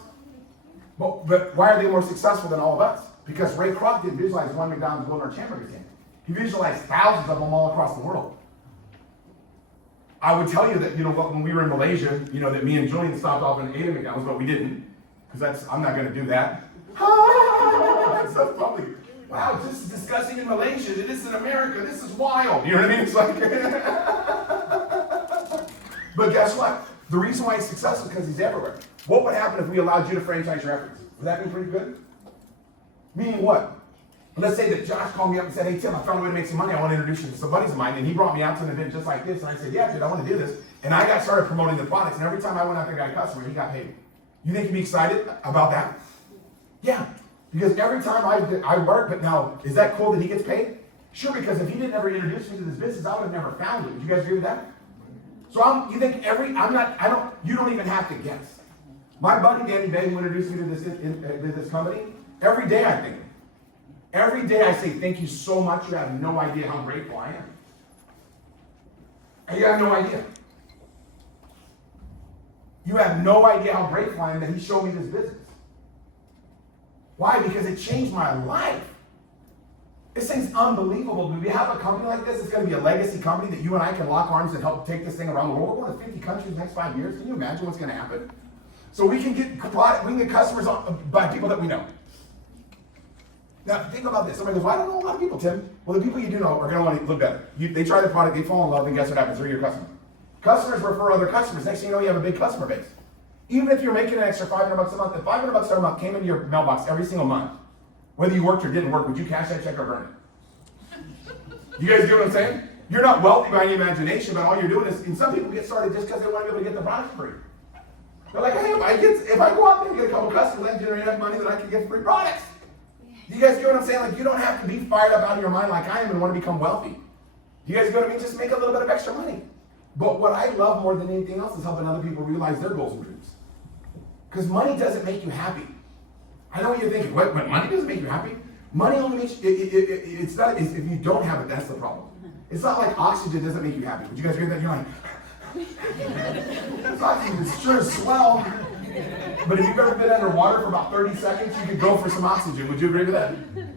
But why are they more successful than all of us? Because Ray Kroc didn't visualize one McDonald's Golden Arch hamburger stand. He visualized thousands of them all across the world. I would tell you that, when we were in Malaysia, that me and Julian stopped off and ate at McDonald's, but we didn't. Because I'm not going to do that. That's so funny. Wow, this is disgusting in Malaysia. This is in America. This is wild. You know what I mean? It's like, but guess what? The reason why he's successful is because he's everywhere. What would happen if we allowed you to franchise your efforts? Would that be pretty good? Meaning what? Let's say that Josh called me up and said, hey, Tim, I found a way to make some money. I want to introduce you to some buddies of mine. And he brought me out to an event just like this. And I said, yeah, dude, I want to do this. And I got started promoting the products. And every time I went out there and got a customer, he got paid. You think he'd be excited about that? Yeah. Because every time I work, but now, is that cool that he gets paid? Sure, because if he didn't ever introduce me to this business, I would have never found it. Would you guys agree with that? So you think you don't even have to guess. My buddy Danny Bay, who introduced me to this company, every day I think. Every day I say, thank you so much. You have no idea how grateful I am. And you have no idea. You have no idea how grateful I am that he showed me this business. Why? Because it changed my life. This thing's unbelievable. Do we have a company like this? It's going to be a legacy company that you and I can lock arms and help take this thing around the world. We're going to 50 countries in the next 5 years. Can you imagine what's going to happen? So we can get customers by people that we know. Now, think about this. Somebody goes, well, I don't know a lot of people, Tim. Well, the people you do know are going to want to look better. They try the product, they fall in love, and guess what happens? They're your customer. Customers refer other customers. Next thing you know, you have a big customer base. Even if you're making an extra $500 a month, if $500 a month came into your mailbox every single month, whether you worked or didn't work, would you cash that check or burn it? You guys get what I'm saying? You're not wealthy by any imagination, but all you're doing is, and some people get started just because they want to be able to get the product free. They're like, hey, if I go out there and get a couple customers, I generate enough money that I can get free products. You guys get what I'm saying? Like, you don't have to be fired up out of your mind like I am and want to become wealthy. You guys get what I mean? Just make a little bit of extra money. But what I love more than anything else is helping other people realize their goals and dreams. Because money doesn't make you happy. I know what you're thinking. What money doesn't make you happy? Money only makes you, it's not, if you don't have it, that's the problem. It's not like oxygen doesn't make you happy. Would you guys agree with that? You're like, this oxygen is sure swell. But if you've ever been underwater for about 30 seconds, you could go for some oxygen. Would you agree with that?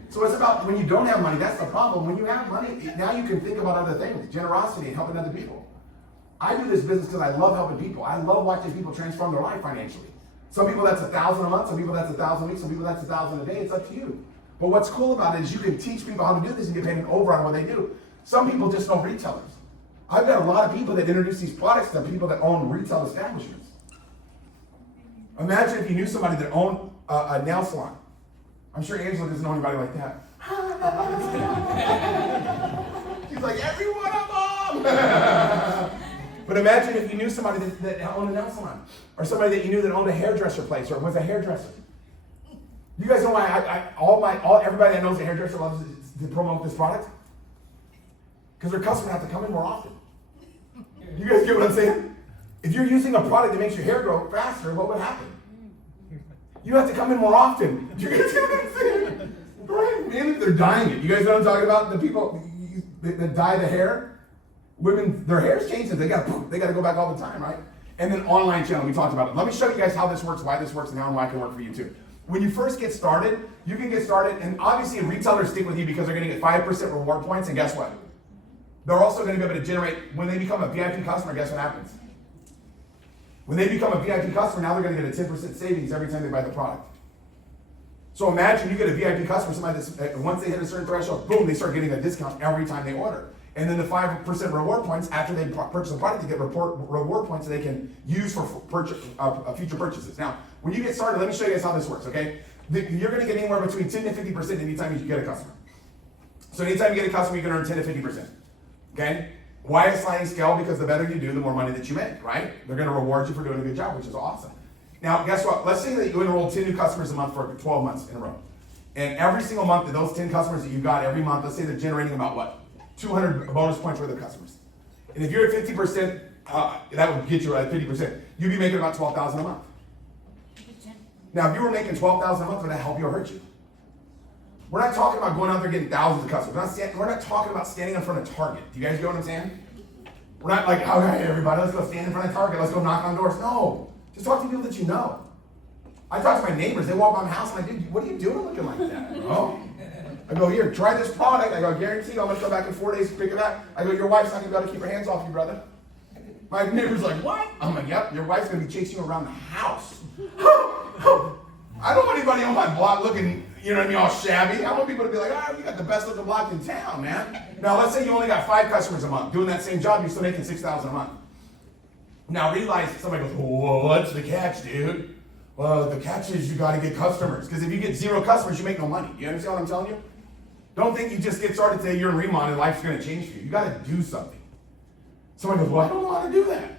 So it's about when you don't have money, that's the problem. When you have money, now you can think about other things, generosity and helping other people. I do this business because I love helping people. I love watching people transform their life financially. Some people that's $1,000 a month, some people that's $1,000 a week, some people that's $1,000 a day. It's up to you. But what's cool about it is you can teach people how to do this and get paid an override on what they do. Some people just know retailers. I've got a lot of people that introduce these products to people that own retail establishments. Imagine if you knew somebody that owned a nail salon. I'm sure Angela doesn't know anybody like that. She's like, every one of them! But imagine if you knew somebody that owned a nail salon, or somebody that you knew that owned a hairdresser place, or was a hairdresser. You guys know why everybody that knows a hairdresser loves to promote this product? Because their customers have to come in more often. You guys get what I'm saying? If you're using a product that makes your hair grow faster, what would happen? You have to come in more often. Do you guys get what I'm saying? Right? Man, they're dyeing it. You guys know what I'm talking about? The people that dye the hair? Women, their hair's changing. They got to go back all the time, right? And then online channel, we talked about it. Let me show you guys how this works, why this works, and how it can work for you too. When you first get started, you can get started, and obviously retailers stick with you because they're going to get 5% reward points, and guess what? They're also going to be able to generate, when they become a VIP customer, guess what happens? When they become a VIP customer, now they're going to get a 10% savings every time they buy the product. So imagine you get a VIP customer, somebody that's, once they hit a certain threshold, boom, they start getting a discount every time they order. And then the 5% reward points, after they purchase the product, they get reward points that they can use for future purchases. Now, when you get started, let me show you guys how this works, okay? You're going to get anywhere between 10 to 50% anytime you get a customer. So anytime you get a customer, you're going to earn 10 to 50%, okay? Why a sliding scale? Because the better you do, the more money that you make, right? They're going to reward you for doing a good job, which is awesome. Now, guess what? Let's say that you enroll 10 new customers a month for 12 months in a row. And every single month, those 10 customers that you got every month, let's say they're generating about what? 200 bonus points worth of customers. And if you're at 50%, that would get you at 50%. You'd be making about $12,000 a month. Now, if you were making $12,000 a month, would that help you or hurt you? We're not talking about going out there getting thousands of customers. We're not talking about standing in front of Target. Do you guys get what I'm saying? We're not like, okay, everybody, let's go stand in front of Target. Let's go knock on doors. No, just talk to people that you know. I talk to my neighbors. They walk by my house, and I do, what are you doing looking like that, bro? I go, here, try this product. I go, guarantee you, I'm going to come back in 4 days to pick it up. I go, your wife's not going to be able to keep her hands off you, brother. My neighbor's like, what? I'm like, yep, your wife's going to be chasing you around the house. I don't want anybody on my block looking, you know what I mean, all shabby. I want people to be like, oh, you got the best looking block in town, man. Now, let's say you only got 5 customers a month. Doing that same job, you're still making $6,000 a month. Now, realize, somebody goes, whoa, what's the catch, dude? Well, the catch is you got to get customers. Because if you get 0 customers, you make no money. You understand what I'm telling you? Don't think you just get started today, you're in RIMAN, and life's going to change for you. You got to do something. Somebody goes, well, I don't know how to do that.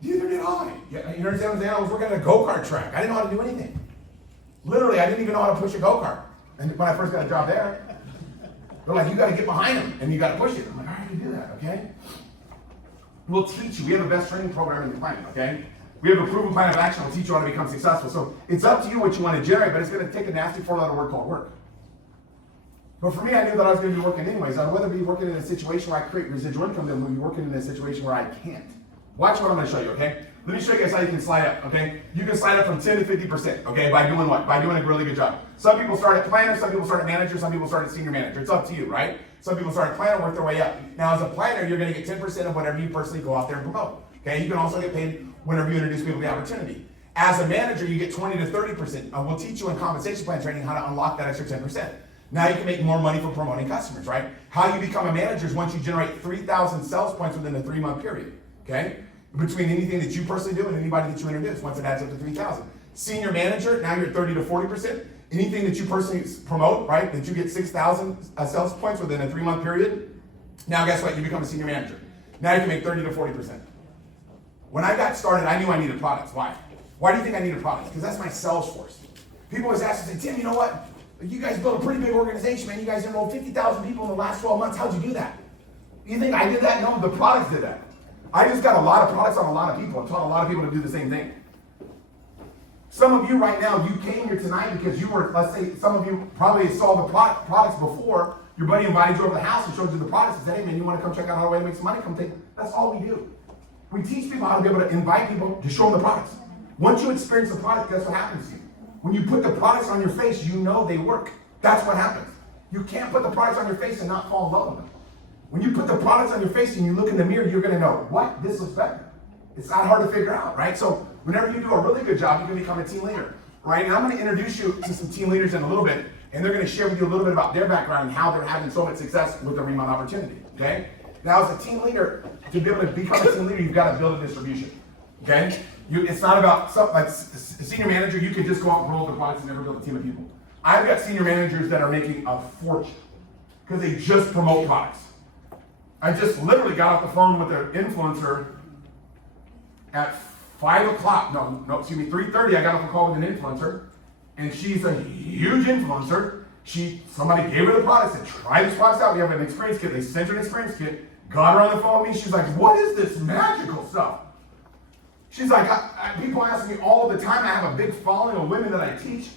Neither did I. You understand what I'm saying? I was working at a go-kart track. I didn't know how to do anything. Literally, I didn't even know how to push a go-kart. And when I first got a job there, they're like, you got to get behind them, and you got to push it. I'm like, how do you do that, okay? We'll teach you. We have the best training program in the planet, okay? We have a proven plan of action. We'll teach you how to become successful. So it's up to you what you want to generate, but it's going to take a nasty 4-letter word called work. But for me, I knew that I was going to be working anyways. I'd rather be working in a situation where I create residual income than be working in a situation where I can't. Watch what I'm going to show you, okay? Let me show you guys how you can slide up, okay? You can slide up from 10 to 50%, okay? By doing what? By doing a really good job. Some people start at planner, some people start at manager, some people start at senior manager. It's up to you, right? Some people start at planner, work their way up. Now, as a planner, you're going to get 10% of whatever you personally go out there and promote, okay? You can also get paid whenever you introduce people to the opportunity. As a manager, you get 20 to 30%. We'll teach you in compensation plan training how to unlock that extra 10%. Now you can make more money for promoting customers, right? How you become a manager is once you generate 3,000 sales points within a 3-month period, okay? Between anything that you personally do and anybody that you introduce, once it adds up to 3,000. Senior manager, now you're 30 to 40%. Anything that you personally promote, right, that you get 6,000 sales points within a 3-month period, now guess what? You become a senior manager. Now you can make 30 to 40%. When I got started, I knew I needed products. Why? Why do you think I needed products? Because that's my sales force. People always ask me, say, Tim, you know what? You guys built a pretty big organization, man. You guys enrolled 50,000 people in the last 12 months. How'd you do that? You think I did that? No, the products did that. I just got a lot of products on a lot of people and taught a lot of people to do the same thing. Some of you right now, you came here tonight because you were, let's say, some of you probably saw the products before. Your buddy invited you over to the house and showed you the products and said, hey man, you want to come check out our way to make some money? Come take it. That's all we do. We teach people how to be able to invite people to show them the products. Once you experience the product, that's what happens to you. When you put the products on your face, you know they work. That's what happens. You can't put the products on your face and not fall in love with them. When you put the products on your face and you look in the mirror, you're going to know, what? This looks better. It's not hard to figure out, right? So whenever you do a really good job, you can become a team leader, right? And I'm going to introduce you to some team leaders in a little bit, and they're going to share with you a little bit about their background and how they're having so much success with the RIMAN opportunity, okay? Now, as a team leader, to be able to become a team leader, you've got to build a distribution, okay? It's not about, like a senior manager, you can just go out and roll the products and never build a team of people. I've got senior managers that are making a fortune because they just promote products. I just literally got off the phone with an influencer at 5 o'clock, no, excuse me, 3:30, I got off a call with an influencer, and she's a huge influencer. Somebody gave her the products, said, try this products out, we have an experience kit, they sent her an experience kit, got her on the phone with me, she's like, what is this magical stuff? She's like, people ask me all the time, I have a big following of women that I teach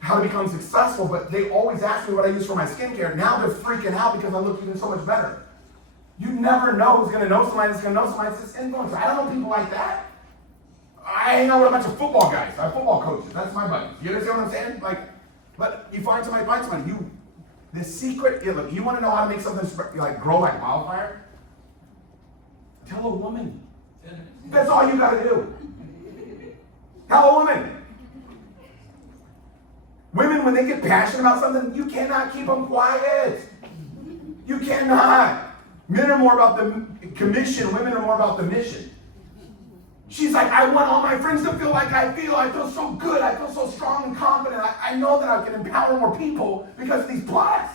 how to become successful, but they always ask me what I use for my skincare. Now they're freaking out because I look even so much better. You never know who's going to know somebody that's going to know somebody that's this influencer. I don't know people like that. I hang out with a bunch of football guys. I have football coaches. That's my buddies. You understand what I'm saying? But you find somebody, the secret, look, you want to know how to make something like grow like wildfire? Tell a woman. That's all you got to do. Tell a woman. Women, when they get passionate about something, you cannot keep them quiet. You cannot. Men are more about the commission, women are more about the mission. She's like, I want all my friends to feel like I feel. I feel so good. I feel so strong and confident. I know that I can empower more people because of these products.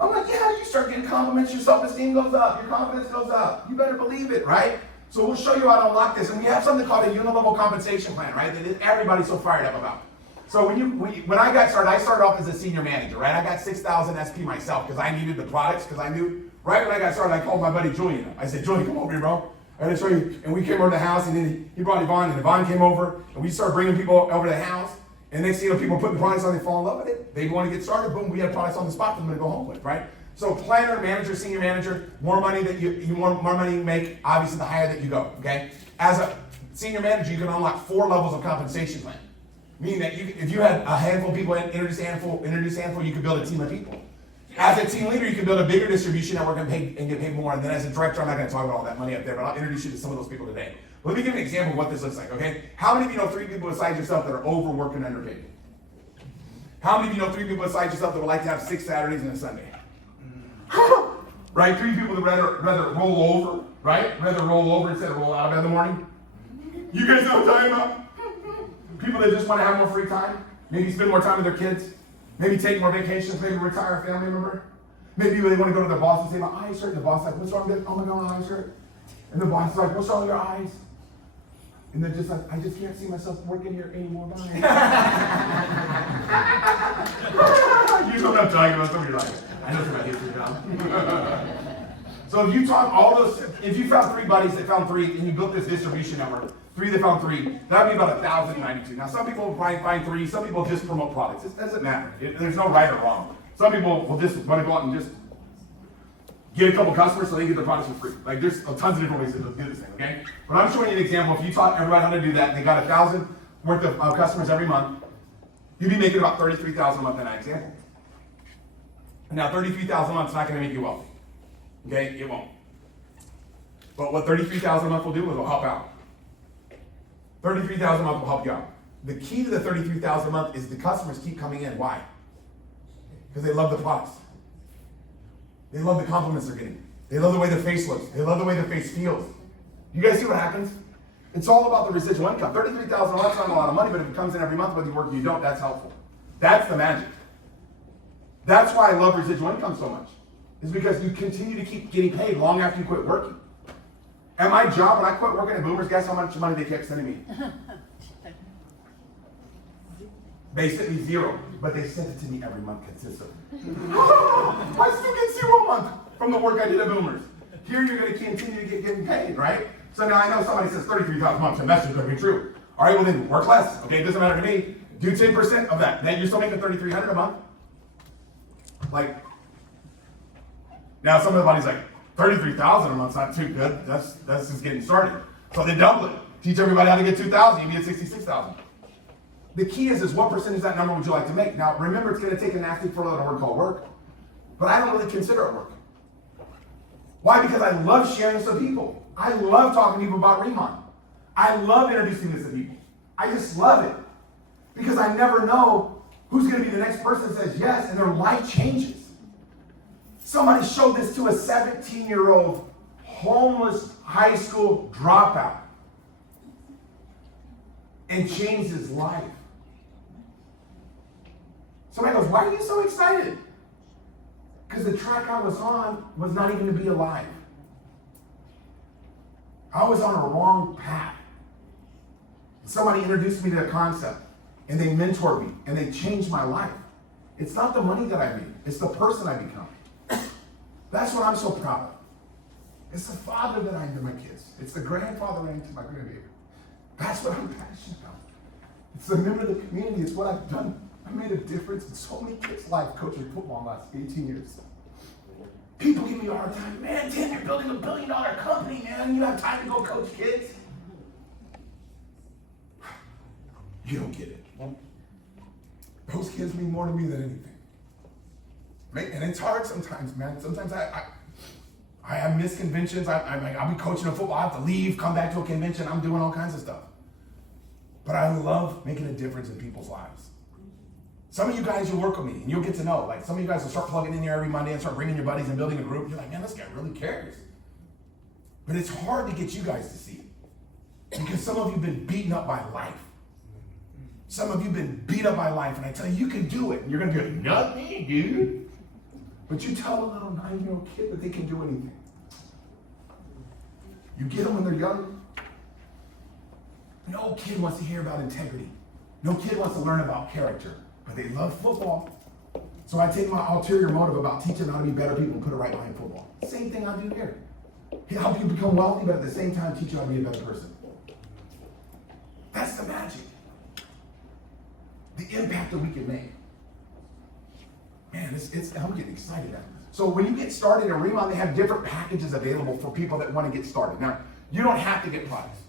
I'm like, yeah, you start getting compliments, your self-esteem goes up, your confidence goes up. You better believe it, right? So we'll show you how to unlock this. And we have something called a unilevel compensation plan, right? That everybody's so fired up about. So when I got started, I started off as a senior manager, right? I got 6,000 SP myself because I needed the products, because I knew, right when I got started, I called my buddy Julian. I said, Julian, come over here, bro. I gotta show you. And we came over to the house, and then he brought Irvine, and Irvine came over, and we started bringing people over to the house. And next thing you know, people putting products on, they fall in love with it. They want to get started, boom, we had products on the spot for them to go home with, right? So planner, manager, senior manager, more money that you more money you make, obviously the higher that you go, okay? As a senior manager, you can unlock 4 levels of compensation plan. Meaning that if you had a handful of people, introduce a handful, you could build a team of people. As a team leader, you can build a bigger distribution network and get paid more. And then as a director, I'm not going to talk about all that money up there, but I'll introduce you to some of those people today. Let me give you an example of what this looks like, okay? How many of you know 3 people besides yourself that are overworked and underpaid? How many of you know 3 people besides yourself that would like to have 6 Saturdays and a Sunday? Right? 3 people that rather roll over, right? Rather roll over instead of roll out of bed in the morning. You guys know what I'm talking about? People that just want to have more free time, maybe spend more time with their kids, maybe take more vacations, maybe retire a family member. Maybe they want to go to their boss and say, my eyes hurt. And the boss is like, what's wrong with it? Oh my God, my eyes hurt. And the boss is like, what's wrong with your eyes? And they're just like, I just can't see myself working here anymore. Bye. You know what I'm talking about. Some of you are like, I know somebody hates your job. So if you talk all those, if you found 3 buddies that found 3 and you built this distribution network, 3 that found 3, that'd be about 1,092. Now some people will probably find 3, some people just promote products. It doesn't matter. There's no right or wrong. Some people will just want to go out and just get a couple customers so they get their products for free. Like there's tons of different ways to do this thing, okay? But I'm showing you an example. If you taught everybody how to do that, and they got 1,000 worth of customers every month, you'd be making about $33,000 a month in that example. Now $33,000 a month is not going to make you wealthy, okay? It won't. But what $33,000 a month will do is it'll help out. $33,000 a month will help you out. The key to the $33,000 a month is the customers keep coming in. Why? Because they love the products. They love the compliments they're getting. They love the way their face looks. They love the way their face feels. You guys see what happens? It's all about the residual income. $33,000 a month is not a lot of money, but if it comes in every month, whether you work or you don't, that's helpful. That's the magic. That's why I love residual income so much. Is because you continue to keep getting paid long after you quit working. And my job, when I quit working at Boomers, guess how much money they kept sending me? Basically 0, but they sent it to me every month consistently. I still get 0 a month from the work I did at Boomers. Here you're going to continue to getting paid, right? So now I know somebody says $33,000 a month, and that's just going to be true. All right, well then work less. Okay, it doesn't matter to me. Do 10% of that. Then you're still making $3,300 a month. Like, now somebody's like, $33,000 a month's not too good. That's just getting started. So they double it. Teach everybody how to get 2,000. You be at 66,000. The key is what percentage of that number would you like to make? Now, remember, it's going to take a nasty four-letter word called work, but I don't really consider it work. Why? Because I love sharing this with people. I love talking to people about RIMAN. I love introducing this to people. I just love it because I never know who's going to be the next person that says yes, and their life changes. Somebody showed this to a 17-year-old homeless high school dropout and changed his life. Somebody goes, why are you so excited? Because the track I was on was not even to be alive. I was on a wrong path. Somebody introduced me to a concept, and they mentored me, and they changed my life. It's not the money that I made, it's the person I become. That's what I'm so proud of. It's the father that I am to my kids. It's the grandfather I am to my grandbaby. That's what I'm passionate about. It's a member of the community. It's what I've done. I made a difference in so many kids' lives coaching football in the last 18 years. People give me a hard time. Man, Tim, you're building $1 billion company, man. You don't have time to go coach kids. You don't get it. Those kids mean more to me than anything. And it's hard sometimes, man. Sometimes I have missed conventions. I'll be coaching a football. I have to leave, come back to a convention. I'm doing all kinds of stuff. But I love making a difference in people's lives. Some of you guys, you'll work with me and you'll get to know. Like some of you guys will start plugging in here every Monday and start bringing your buddies and building a group. You're like, man, this guy really cares. But it's hard to get you guys to see it. Because some of you have been beaten up by life. Some of you have been beat up by life. And I tell you, you can do it. And you're going to be like, not me, dude. But you tell a little 9-year-old kid that they can do anything. You get them when they're young. No kid wants to hear about integrity. No kid wants to learn about character, but they love football. So I take my ulterior motive about teaching them how to be better people and put it right behind football. Same thing I do here. Help you become wealthy, but at the same time teach you how to be a better person. That's the magic. The impact that we can make. Man, I'm getting excited now. So when you get started at RIMAN, they have different packages available for people that want to get started. Now, you don't have to get products.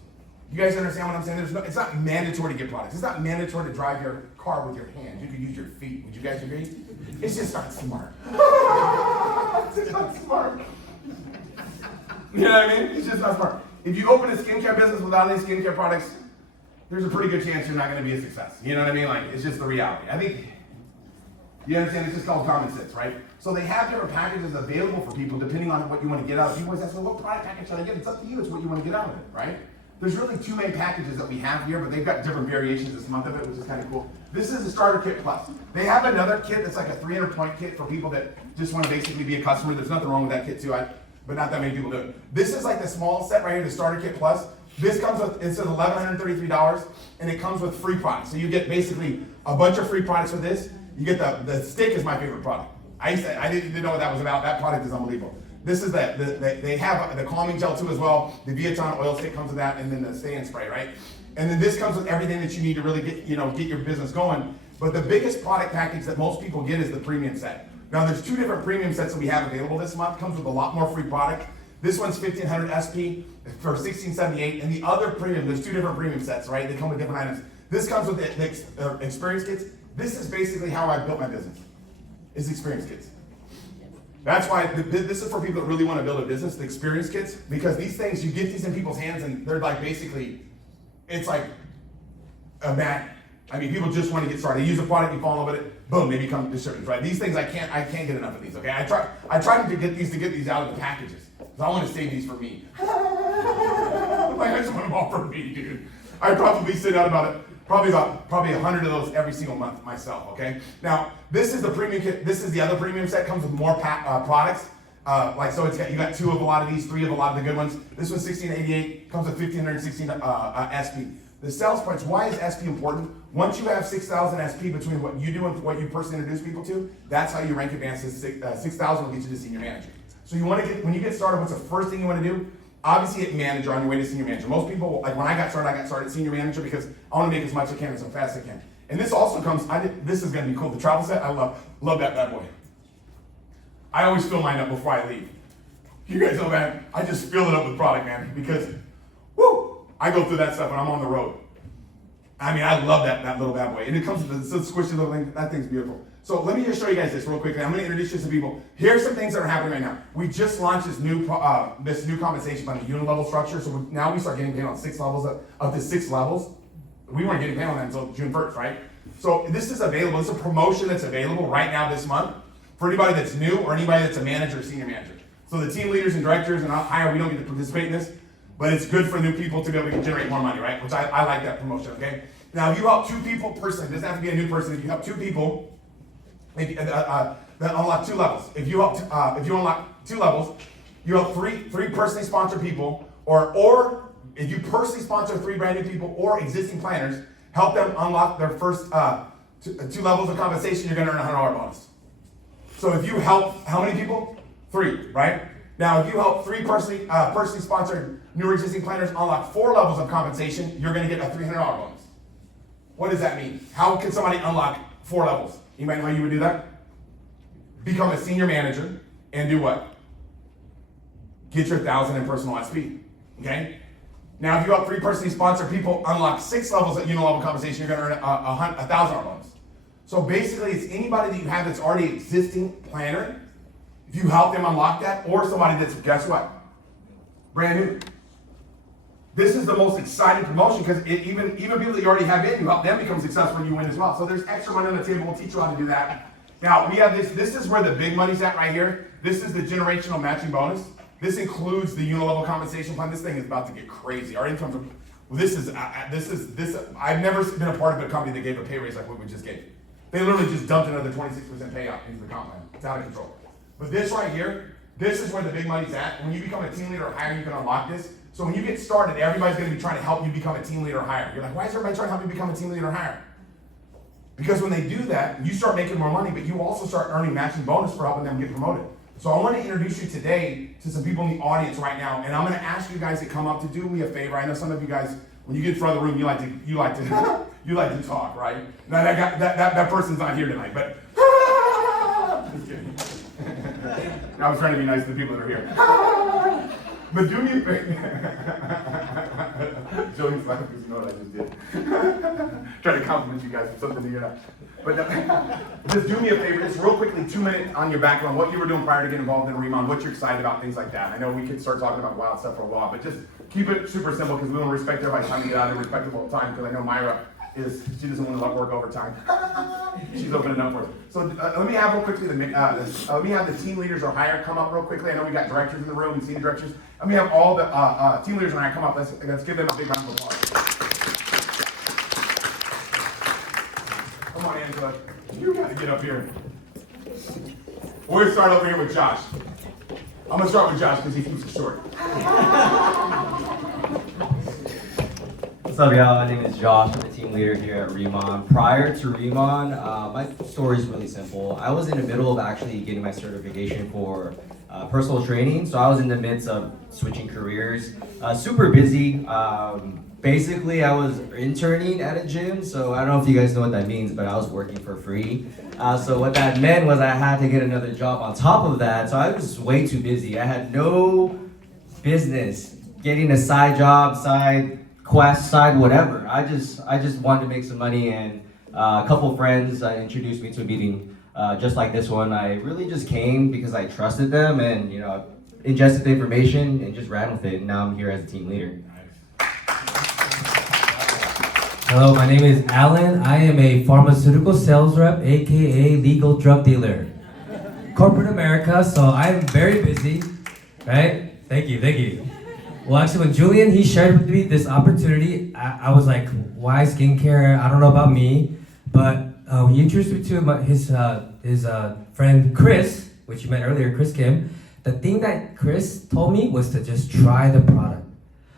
You guys understand what I'm saying? It's not mandatory to get products. It's not mandatory to drive your car with your hands. You can use your feet. Would you guys agree? It's just not smart. It's just not smart. You know what I mean? It's just not smart. If you open a skincare business without any skincare products, there's a pretty good chance you're not going to be a success. You know what I mean? Like, it's just the reality. I think, you understand? It's just called common sense, right? So they have different packages available for people depending on what you want to get out of it. People always ask, well, what product package should I get? It's up to you. It's what you want to get out of it, right? There's really two main packages that we have here, but they've got different variations this month of it, which is kind of cool. This is a starter kit plus. They have another kit that's like a 300-point kit for people that just want to basically be a customer. There's nothing wrong with that kit too, but not that many people do it. This is like the small set right here, the starter kit plus. This comes with, it says $1,133, and it comes with free products. So you get basically a bunch of free products with this. You get the stick is my favorite product. I didn't know what that was about. That product is unbelievable. This is they have the calming gel too as well. The Viaton oil stick comes with that, and then the stay-in spray, right? And then this comes with everything that you need to really get your business going. But the biggest product package that most people get is the premium set. Now there's two different premium sets that we have available this month. Comes with a lot more free product. This one's 1500 SP for 1678, and the other premium, there's two different premium sets, right? They come with different items. This comes with the experience kits. This is basically how I built my business, is experience kits. That's why this is for people that really want to build a business, the experience kits, because these things, you get these in people's hands and they're like basically, it's like a magnet. I mean, people just want to get started. They use a product, you fall in love with it, boom, they become distributors, right? These things, I can't get enough of these, okay? I tried to get these out of the packages, because I want to save these for me. Like, I just want them all for me, dude. I probably send out probably 100 of those every single month myself, okay? Now, this is the premium kit. This is the other premium set. Comes with more products. So you got 2 of a lot of these, 3 of a lot of the good ones. This one's 1688, comes with 1516 SP. The sales points, why is SP important? Once you have 6,000 SP between what you do and what you personally introduce people to, that's how you rank advances. 6,000 will get you to senior manager. So you want to when you get started, what's the first thing you want to do? Obviously, get manager on your way to senior manager. Most people, like when I got started senior manager because I want to make as much as I can as fast as I can. And this also comes, this is going to be cool. The travel set, I love that bad boy. I always fill mine up before I leave. You guys know that? I just fill it up with product, man, because, woo, I go through that stuff when I'm on the road. I mean, I love that little bad boy. And it comes with the squishy little thing. That thing's beautiful. So let me just show you guys this real quickly. I'm going to introduce you to people. Here's some things that are happening right now. We just launched this new compensation plan, the unilevel structure. So now we start getting paid on 6 levels, up to 6 levels. We weren't getting paid on that until June 1st, right? So this is available. It's a promotion that's available right now this month for anybody that's new or anybody that's a manager or senior manager. So the team leaders and directors and higher, we don't get to participate in this, but it's good for new people to be able to generate more money, right? Which I like that promotion, okay? Now, if you help 2 people personally, it doesn't have to be a new person. If you help 2 people, that unlock 2 levels. If you unlock 2 levels, you help three personally sponsored people, or if you personally sponsor 3 brand new people or existing planners, help them unlock their first 2 levels of compensation, you're going to earn a $100 bonus. So if you help how many people? 3, right? Now, if you help 3 personally sponsored new or existing planners unlock 4 levels of compensation, you're going to get a $300 bonus. What does that mean? How can somebody unlock 4 levels? Anybody know how you would do that? Become a senior manager and do what? Get your 1,000 in personal SP. Okay? Now, if you help 3 personally sponsored people unlock 6 levels at unilevel compensation, you're going to earn a $1,000 bonus. So basically, it's anybody that you have that's already existing planner. If you help them unlock that, or somebody that's, guess what? Brand new. This is the most exciting promotion because even people that you already have in, you help them become successful and you win as well. So there's extra money on the table. We'll teach you how to do that. Now, we have this. This is where the big money's at right here. This is the generational matching bonus. This includes the unilevel compensation plan. This thing is about to get crazy. Our income from, I've never been a part of a company that gave a pay raise like what we just gave. They literally just dumped another 26% payout into the comp plan. It's out of control. But this right here, this is where the big money's at. When you become a team leader or higher, you can unlock this. So when you get started, everybody's gonna be trying to help you become a team leader or higher. You're like, why is everybody trying to help me become a team leader or higher? Because when they do that, you start making more money, but you also start earning matching bonus for helping them get promoted. So I want to introduce you today to some people in the audience right now, and I'm going to ask you guys to come up to do me a favor. I know some of you guys, when you get in front of the room, you like to talk, right? Now that person's not here tonight, but just kidding. I was trying to be nice to the people that are here. But do me a favor. Joey's laughing because you know what I just did. Trying to compliment you guys for something to get out. But just do me a favor, just real quickly, 2 minutes on your background, what you were doing prior to getting involved in RIMAN, what you're excited about, things like that. I know we could start talking about wild stuff for a while, but just keep it super simple because we want to respect everybody's time to get out of respectable time, because I know Myra she doesn't want to work overtime. She's opening up for us. So let me have real quickly let me have the team leaders or higher come up real quickly. I know we got directors in the room and senior directors. Let me have all the team leaders and higher come up. Let's give them a big round of applause. Come on, Angela. You gotta get up here. We're gonna start over here with Josh. I'm gonna start with Josh because he keeps it short. What's up, y'all? My name is Josh. I'm the team leader here at RIMAN. Prior to RIMAN, my story is really simple. I was in the middle of actually getting my certification for personal training, so I was in the midst of switching careers. Super busy. Basically, I was interning at a gym, so I don't know if you guys know what that means, but I was working for free. So what that meant was I had to get another job on top of that, so I was way too busy. I had no business getting a side job, side quest, side whatever. I just wanted to make some money, and a couple friends introduced me to a meeting just like this one. I really just came because I trusted them, and ingested the information and just ran with it, and now I'm here as a team leader. Hello, my name is Alan. I am a pharmaceutical sales rep, aka legal drug dealer. Corporate America, so I'm very busy, right? Thank you. Well, actually, when Julian, he shared with me this opportunity, I was like, why skincare? I don't know about me. But he introduced me to his friend Chris, which you met earlier, Chris Kim. The thing that Chris told me was to just try the product.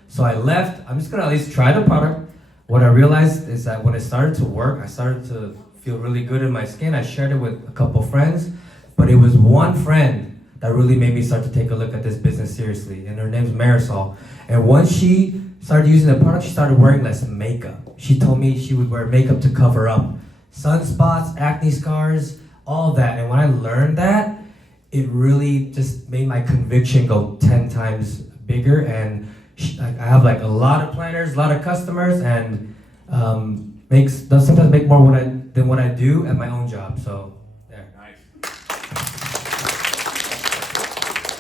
So I left, I'm just gonna at least try the product. What I realized is that when it started to work, I started to feel really good in my skin. I shared it with a couple friends, but it was one friend that really made me start to take a look at this business seriously, and her name's Marisol. And once she started using the product, she started wearing less makeup. She told me she would wear makeup to cover up sunspots, acne scars, all that. And when I learned that, it really just made my conviction go 10 times bigger. And I have like a lot of planners, a lot of customers, and does sometimes make more than what I do at my own job. So there. Nice.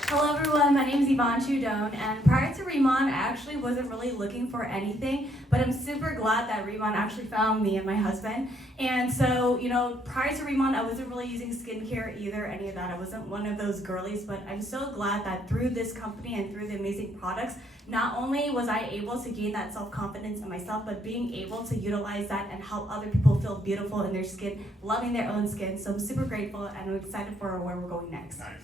Hello everyone, my name is Yvonne Chudone, and prior to RIMAN, I actually wasn't really looking for anything, but I'm super glad that RIMAN actually found me and my husband. And so, prior to RIMAN, I wasn't really using skincare either, any of that. I wasn't one of those girlies, but I'm so glad that through this company and through the amazing products, not only was I able to gain that self-confidence in myself, but being able to utilize that and help other people feel beautiful in their skin, loving their own skin. So I'm super grateful, and I'm excited for where we're going next. Nice.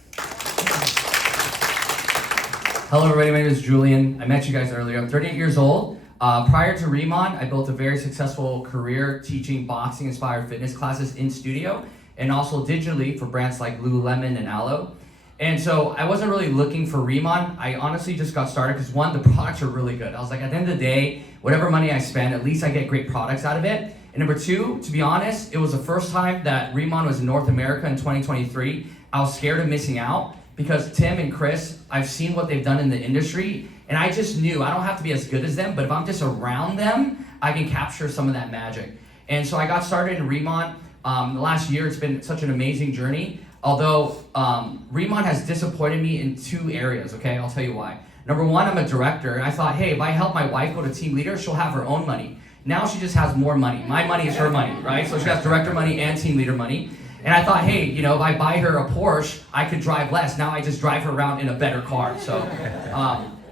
Hello everybody, my name is Julian. I met you guys earlier. I'm 38 years old. Prior to RIMAN, I built a very successful career teaching boxing-inspired fitness classes in studio and also digitally for brands like Lululemon and Aloe. And so I wasn't really looking for RIMAN. I honestly just got started because one, the products are really good. I was like, at the end of the day, whatever money I spend, at least I get great products out of it. And number two, to be honest, it was the first time that RIMAN was in North America in 2023. I was scared of missing out because Tim and Chris, I've seen what they've done in the industry, and I just knew I don't have to be as good as them, but if I'm just around them, I can capture some of that magic. And so I got started in RIMAN. The last year, it's been such an amazing journey. Although RIMAN has disappointed me in 2 areas, okay? I'll tell you why. Number one, I'm a director, and I thought, hey, if I help my wife go to team leader, she'll have her own money. Now she just has more money. My money is her money, right? So she has director money and team leader money. And I thought, hey, if I buy her a Porsche, I could drive less. Now I just drive her around in a better car. So,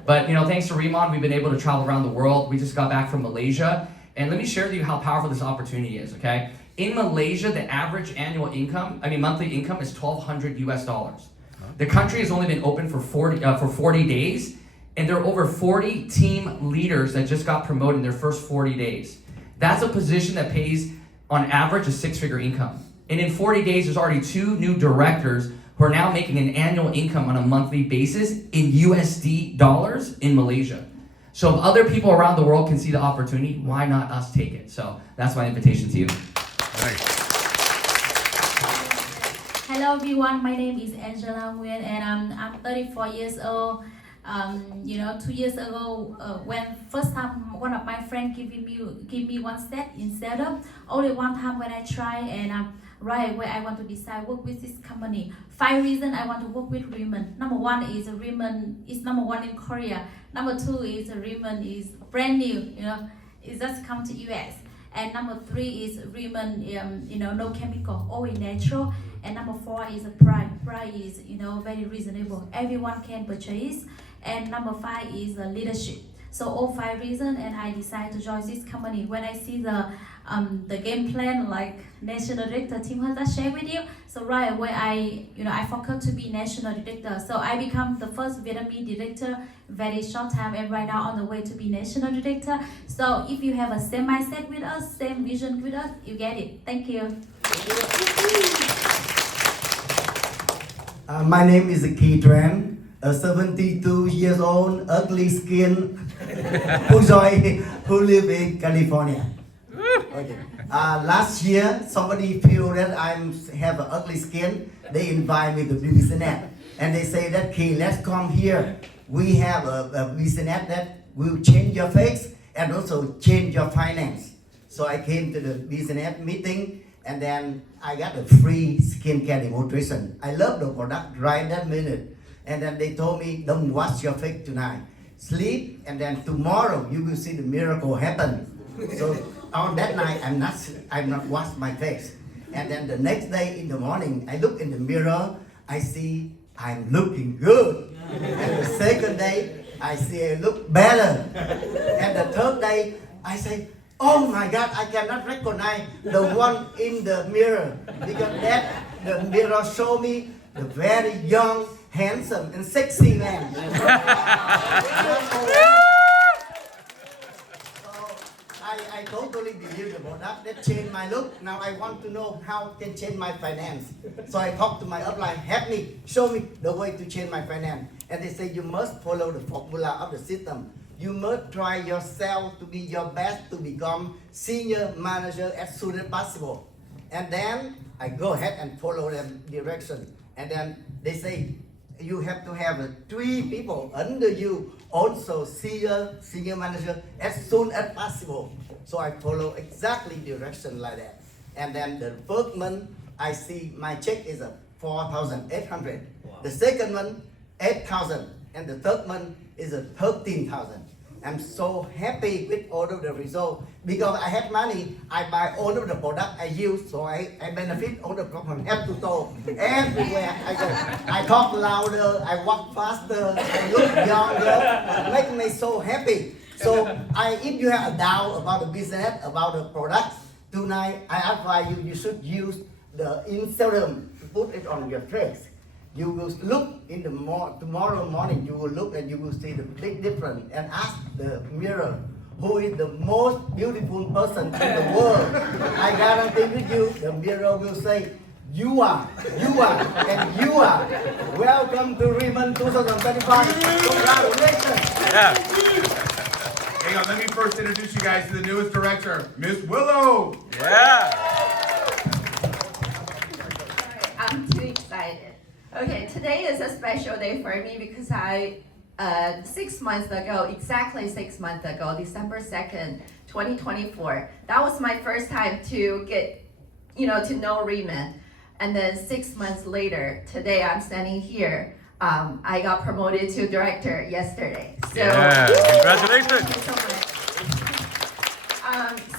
but thanks to RIMAN, we've been able to travel around the world. We just got back from Malaysia, and let me share with you how powerful this opportunity is, okay? In Malaysia, the average monthly income is $1,200 US. The country has only been open for 40 days, and there are over 40 team leaders that just got promoted in their first 40 days. That's a position that pays, on average, a six-figure income. And in 40 days, there's already 2 new directors who are now making an annual income on a monthly basis in USD dollars in Malaysia. So if other people around the world can see the opportunity, why not us take it? So that's my invitation to you. Hello everyone, my name is Angela Nguyen and I'm 34 years old. 2 years ago, when first time one of my friends give me one set in setup, only one time when I try and right away I want to decide work with this company. 5 reasons I want to work with RIMAN. Number 1 is RIMAN is number 1 in Korea. Number 2 is RIMAN is brand new, it just come to US. And number 3 is RIMAN, no chemical, all natural. And number 4 is a price. Price is, very reasonable. Everyone can purchase. And number 5 is leadership. So all 5 reasons, and I decided to join this company. When I see the game plan, like national director, Tim has just shared with you. So right away, I focused to be national director. So I become the first Vietnamese director very short time, and right now on the way to be national director. So if you have a same mindset with us, same vision with us, you get it. Thank you. My name is Ki Tran, a 72 years old, ugly skin, who live in California. Okay. Last year, somebody feel that I have an ugly skin. They invite me to do business, and they say that Ki, let's come here. We have a business that will change your face and also change your finance. So I came to the business meeting, and then I got a free skincare demonstration. I love the product right that minute. And then they told me, don't wash your face tonight. Sleep, and then tomorrow you will see the miracle happen. So on that night, I'm not wash my face. And then the next day in the morning, I look in the mirror, I see I'm looking good. And the second day, I see I look better. And the third day, I say, oh my God, I cannot recognize the one in the mirror, because the mirror show me the very young, handsome, and sexy man. I totally believe the product that changed my look. Now I want to know how it can change my finance. So I talked to my upline, help me, show me the way to change my finance. And they say you must follow the formula of the system. You must try yourself to be your best to become senior manager as soon as possible. And then I go ahead and follow them direction. And then they say you have to have 3 people under you, also senior manager as soon as possible. So I follow exactly direction like that. And then the first month, I see my check is 4,800. Wow. The second month, 8,000. And the third month is 13,000. I'm so happy with all of the results because I have money. I buy all of the product I use, so I benefit all the from head to toe. Everywhere I go, I talk louder, I walk faster, I look younger, make me so happy. So if you have a doubt about the business, about the products, tonight I advise you should use the serum to put it on your face. You will look in the tomorrow morning, you will look and you will see the big difference and ask the mirror, who is the most beautiful person in the world. I guarantee with you, the mirror will say, you are, and you are. Welcome to RIMAN 2025. Congratulations. Yeah. Hang on, let me first introduce you guys to the newest director, Miss Willow. Yeah. I'm too excited. Okay, today is a special day for me because I, 6 months ago, exactly 6 months ago, December 2nd, 2024, that was my first time to get, to know RIMAN. And then 6 months later, today I'm standing here. I got promoted to director yesterday. So, Yeah, congratulations. Thank you so much.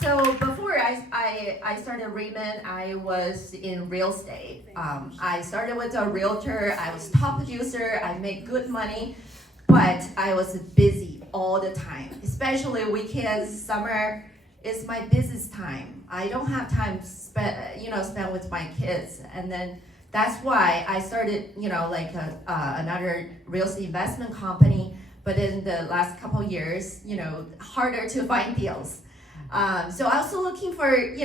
So before I started RIMAN, I was in real estate. I started with a realtor. I was top producer. I made good money, but I was busy all the time, especially weekends, summer. It's my business time. I don't have time to spend with my kids. And then That's why I started, like another real estate investment company. But in the last couple years, harder to find deals. So also looking for,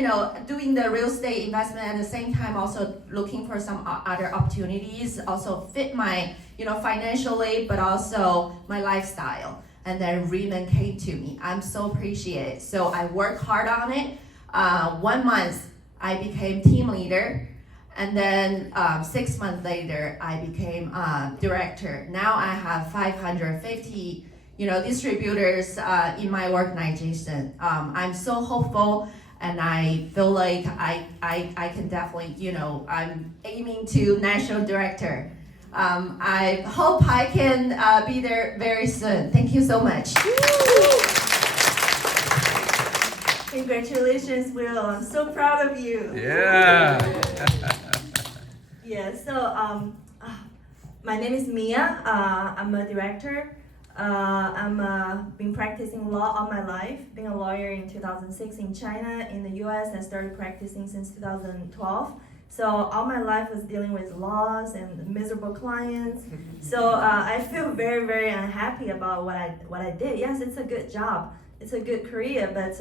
doing the real estate investment at the same time, also looking for some other opportunities, also fit my, financially, but also my lifestyle. And then RIMAN came to me. I'm so appreciated. So I worked hard on it. 1 month, I became team leader. And then 6 months later, I became director. Now I have 550, distributors in my organization. I'm so hopeful, and I feel like I can definitely, I'm aiming to national director. I hope I can be there very soon. Thank you so much. Congratulations, Will. I'm so proud of you. Yeah. Yeah, so my name is Mia. I'm a director. I'm been practicing law all my life. Being a lawyer in 2006 in China. In the US, I started practicing since 2012. So all my life was dealing with laws and miserable clients. So I feel very, very unhappy about what I did. Yes, it's a good job. It's a good career, but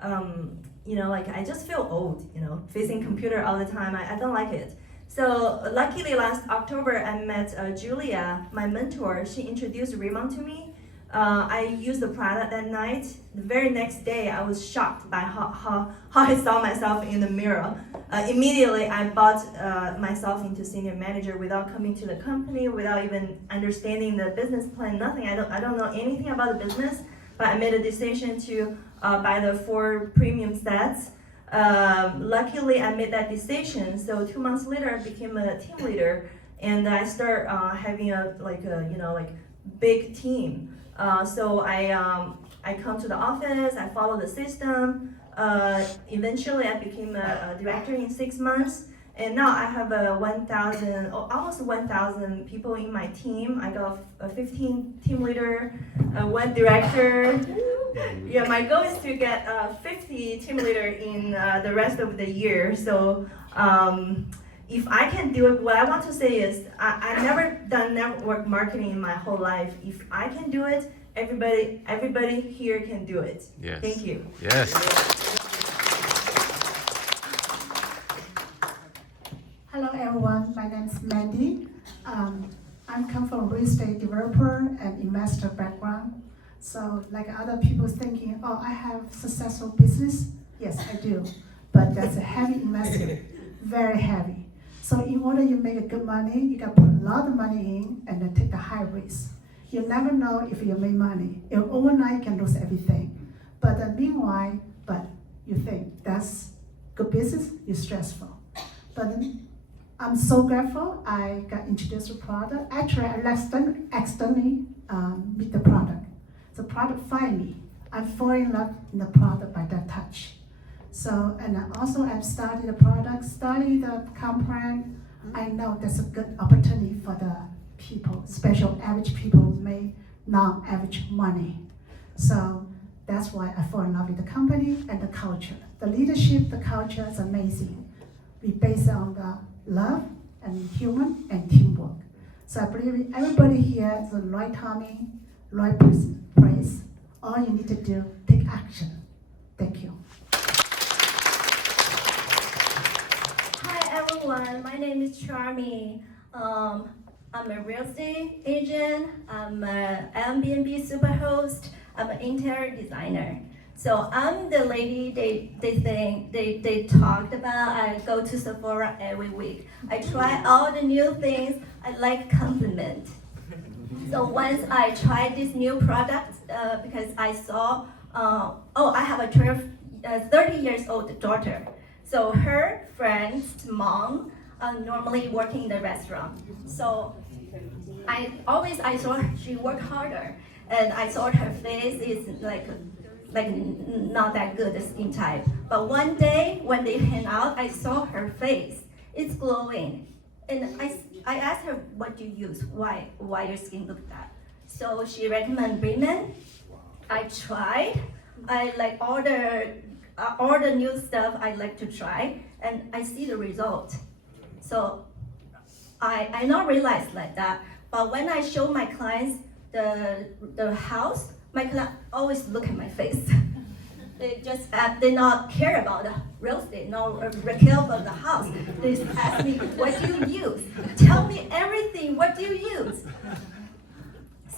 I just feel old, facing computer all the time. I don't like it. So luckily last October, I met Julia, my mentor. She introduced RIMAN to me. I used the product that night. The very next day, I was shocked by how I saw myself in the mirror. Immediately, I bought myself into senior manager without coming to the company, without even understanding the business plan, nothing. I don't know anything about the business, but I made a decision to buy the 4 premium sets. Luckily, I made that decision. So 2 months later, I became a team leader, and I start having a big team. So I come to the office. I follow the system. Eventually, I became a director in 6 months, and now I have almost 1,000 people in my team. I got 15 team leader, 1 director. Yeah, my goal is to get 50 team leader in the rest of the year. So if I can do it, what I want to say is I've never done network marketing in my whole life. If I can do it, everybody here can do it. Yes. Thank you. Yes. Hello everyone, my name is Mandy. I come from real estate developer and investor background. So like other people thinking, oh, I have successful business. Yes, I do, but that's a heavy investment, very heavy. So in order you make a good money, you got to put a lot of money in and then take the high risk. You never know if you make money. If overnight you can lose everything. But meanwhile, you think that's good business, you're stressful. But I'm so grateful I got introduced to product. Actually, I accidentally meet the product. The product find me. I fall in love in the product by that touch. So, and also I've studied the product, studied the comp plan. I know that's a good opportunity for the people, especially average people who make non-average money. So that's why I fall in love with the company and the culture. The leadership, the culture is amazing. We base on the love and human and teamwork. So I believe everybody here is the right timing, right person, place. All you need to do, take action. Thank you. Hi everyone, my name is Charmy. I'm a real estate agent. I'm an Airbnb superhost. I'm an interior designer. So I'm the lady they talked about. I go to Sephora every week. I try all the new things. I like compliment. So once I tried this new product because I saw, I have a 30 years old daughter. So her friend's mom normally working in the restaurant. So I saw she work harder, and I saw her face is like not that good skin type. But one day when they hang out, I saw her face. It's glowing, and I asked her, what do you use? Why your skin look that? So she recommended RIMAN. I tried. I like all the new stuff I like to try, and I see the result. So I not realize like that. But when I show my clients the house, my client always look at my face. They just they not care about the real estate, no care about the house. They just ask me, what do you use? Tell me everything, what do you use?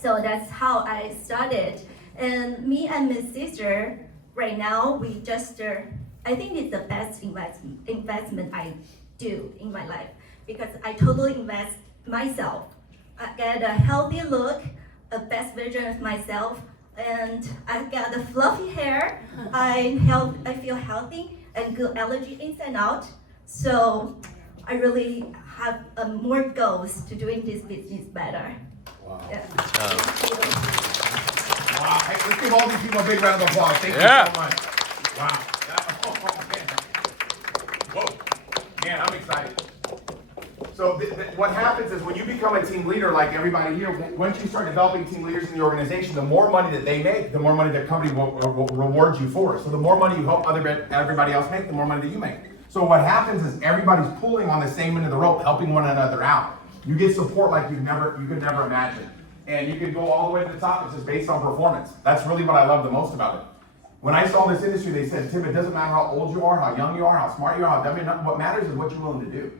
So that's how I started. And me and my sister, right now, we just, I think it's the best investment I do in my life, because I totally invest myself. I get a healthy look, a best version of myself, and I got the fluffy hair. I feel healthy and good energy inside and out. So I really have more goals to doing this business better. Wow. Yeah. Wow. Hey, let's give all these people a big round of applause. Thank you so much. Wow. Man. Whoa. Man, I'm excited. So what happens is when you become a team leader, like everybody here, once you start developing team leaders in the organization, the more money that they make, the more money the company will reward you for. So the more money you help everybody else make, the more money that you make. So what happens is everybody's pulling on the same end of the rope, helping one another out. You get support like you could never imagine. And you can go all the way to the top. It's just based on performance. That's really what I love the most about it. When I saw this industry, they said, Tim, it doesn't matter how old you are, how young you are, how smart you are, what matters is what you're willing to do.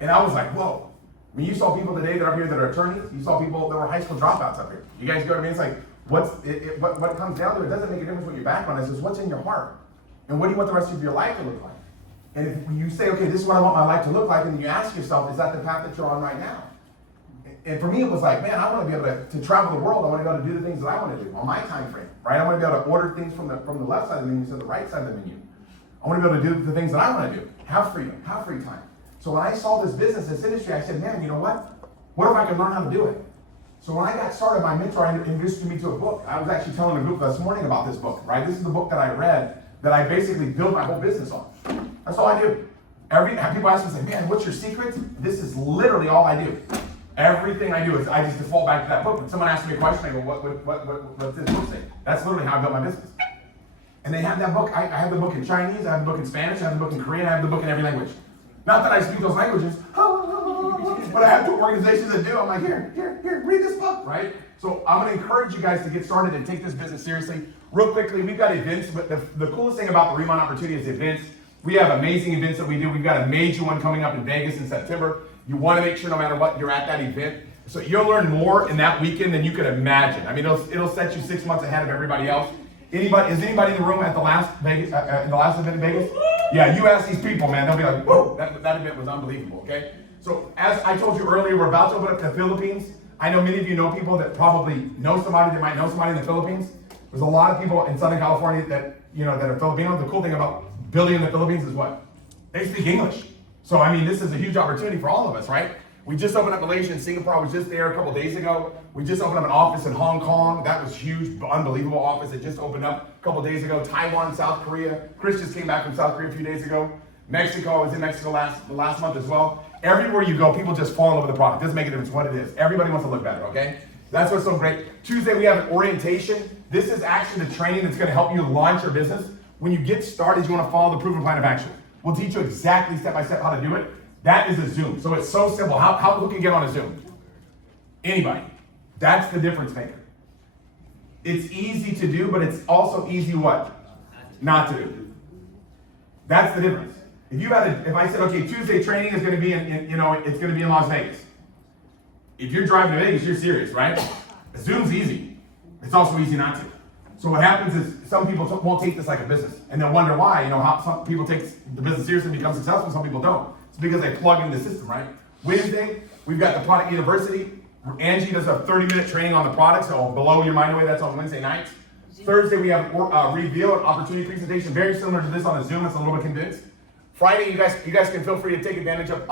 And I was like, whoa. I mean, you saw people today that are up here that are attorneys. You saw people that were high school dropouts up here. You guys get what I mean? It's like, what it comes down to, it doesn't make a difference what your background is. It's what's in your heart. And what do you want the rest of your life to look like? And if you say, okay, this is what I want my life to look like, and then you ask yourself, is that the path that you're on right now? And for me, it was like, man, I want to be able to travel the world. I want to be able to do the things that I want to do on my time frame, right? I want to be able to order things from the left side of the menu to the right side of the menu. I want to be able to do the things that I want to do. Have freedom, have free time. So when I saw this business, this industry, I said, man, you know what? What if I could learn how to do it? So when I got started, my mentor introduced me to a book. I was actually telling a group this morning about this book, right? This is the book that I read that I basically built my whole business on. That's all I do. People ask me, say, man, what's your secret? This is literally all I do. Everything I do is I just default back to that book. When someone asks me a question, I go, what's this book say? That's literally how I built my business. And they have that book. I have the book in Chinese, I have the book in Spanish, I have the book in Korean, I have the book in every language. Not that I speak those languages, but I have two organizations that do. I'm like, here, read this book, right? So I'm gonna encourage you guys to get started and take this business seriously. Real quickly, we've got events, but the coolest thing about the RIMAN opportunity is events. We have amazing events that we do. We've got a major one coming up in Vegas in September. You wanna make sure no matter what, you're at that event. So you'll learn more in that weekend than you could imagine. I mean, it'll set you 6 months ahead of everybody else. Is anybody in the room at the last Vegas, the last event in Vegas? Yeah, you ask these people, man, they'll be like, whoa, that event was unbelievable, okay? So as I told you earlier, we're about to open up the Philippines. I know many of you know people that probably know somebody that might know somebody in the Philippines. There's a lot of people in Southern California that are Filipino. The cool thing about building in the Philippines is what? They speak English. So I mean, this is a huge opportunity for all of us, right? We just opened up Malaysia and Singapore. I was just there a couple days ago. We just opened up an office in Hong Kong. That was huge, unbelievable office. It just opened up a couple days ago. Taiwan, South Korea. Chris just came back from South Korea a few days ago. Mexico, I was in Mexico last month as well. Everywhere you go, people just fall in love with the product. It doesn't make a difference what it is. Everybody wants to look better, okay? That's what's so great. Tuesday, we have an orientation. This is actually the training that's gonna help you launch your business. When you get started, you wanna follow the proven plan of action. We'll teach you exactly step-by-step how to do it. That is a Zoom. So it's so simple. Who can get on a Zoom? Anybody. That's the difference maker. It's easy to do, but it's also easy what? Not to do. That's the difference. If I said, okay, Tuesday training is going to be it's going to be in Las Vegas. If you're driving to Vegas, you're serious, right? Zoom's easy. It's also easy not to. So what happens is some people won't take this like a business, and they'll wonder why. How some people take the business seriously and become successful, some people don't. It's because they plug in the system, right? Wednesday, we've got the Product University. Angie does a 30-minute training on the product, so blow your mind away. That's on Wednesday nights. Thursday, we have Reveal, an opportunity presentation, very similar to this on a Zoom. It's a little bit condensed. Friday, you guys can feel free to take advantage of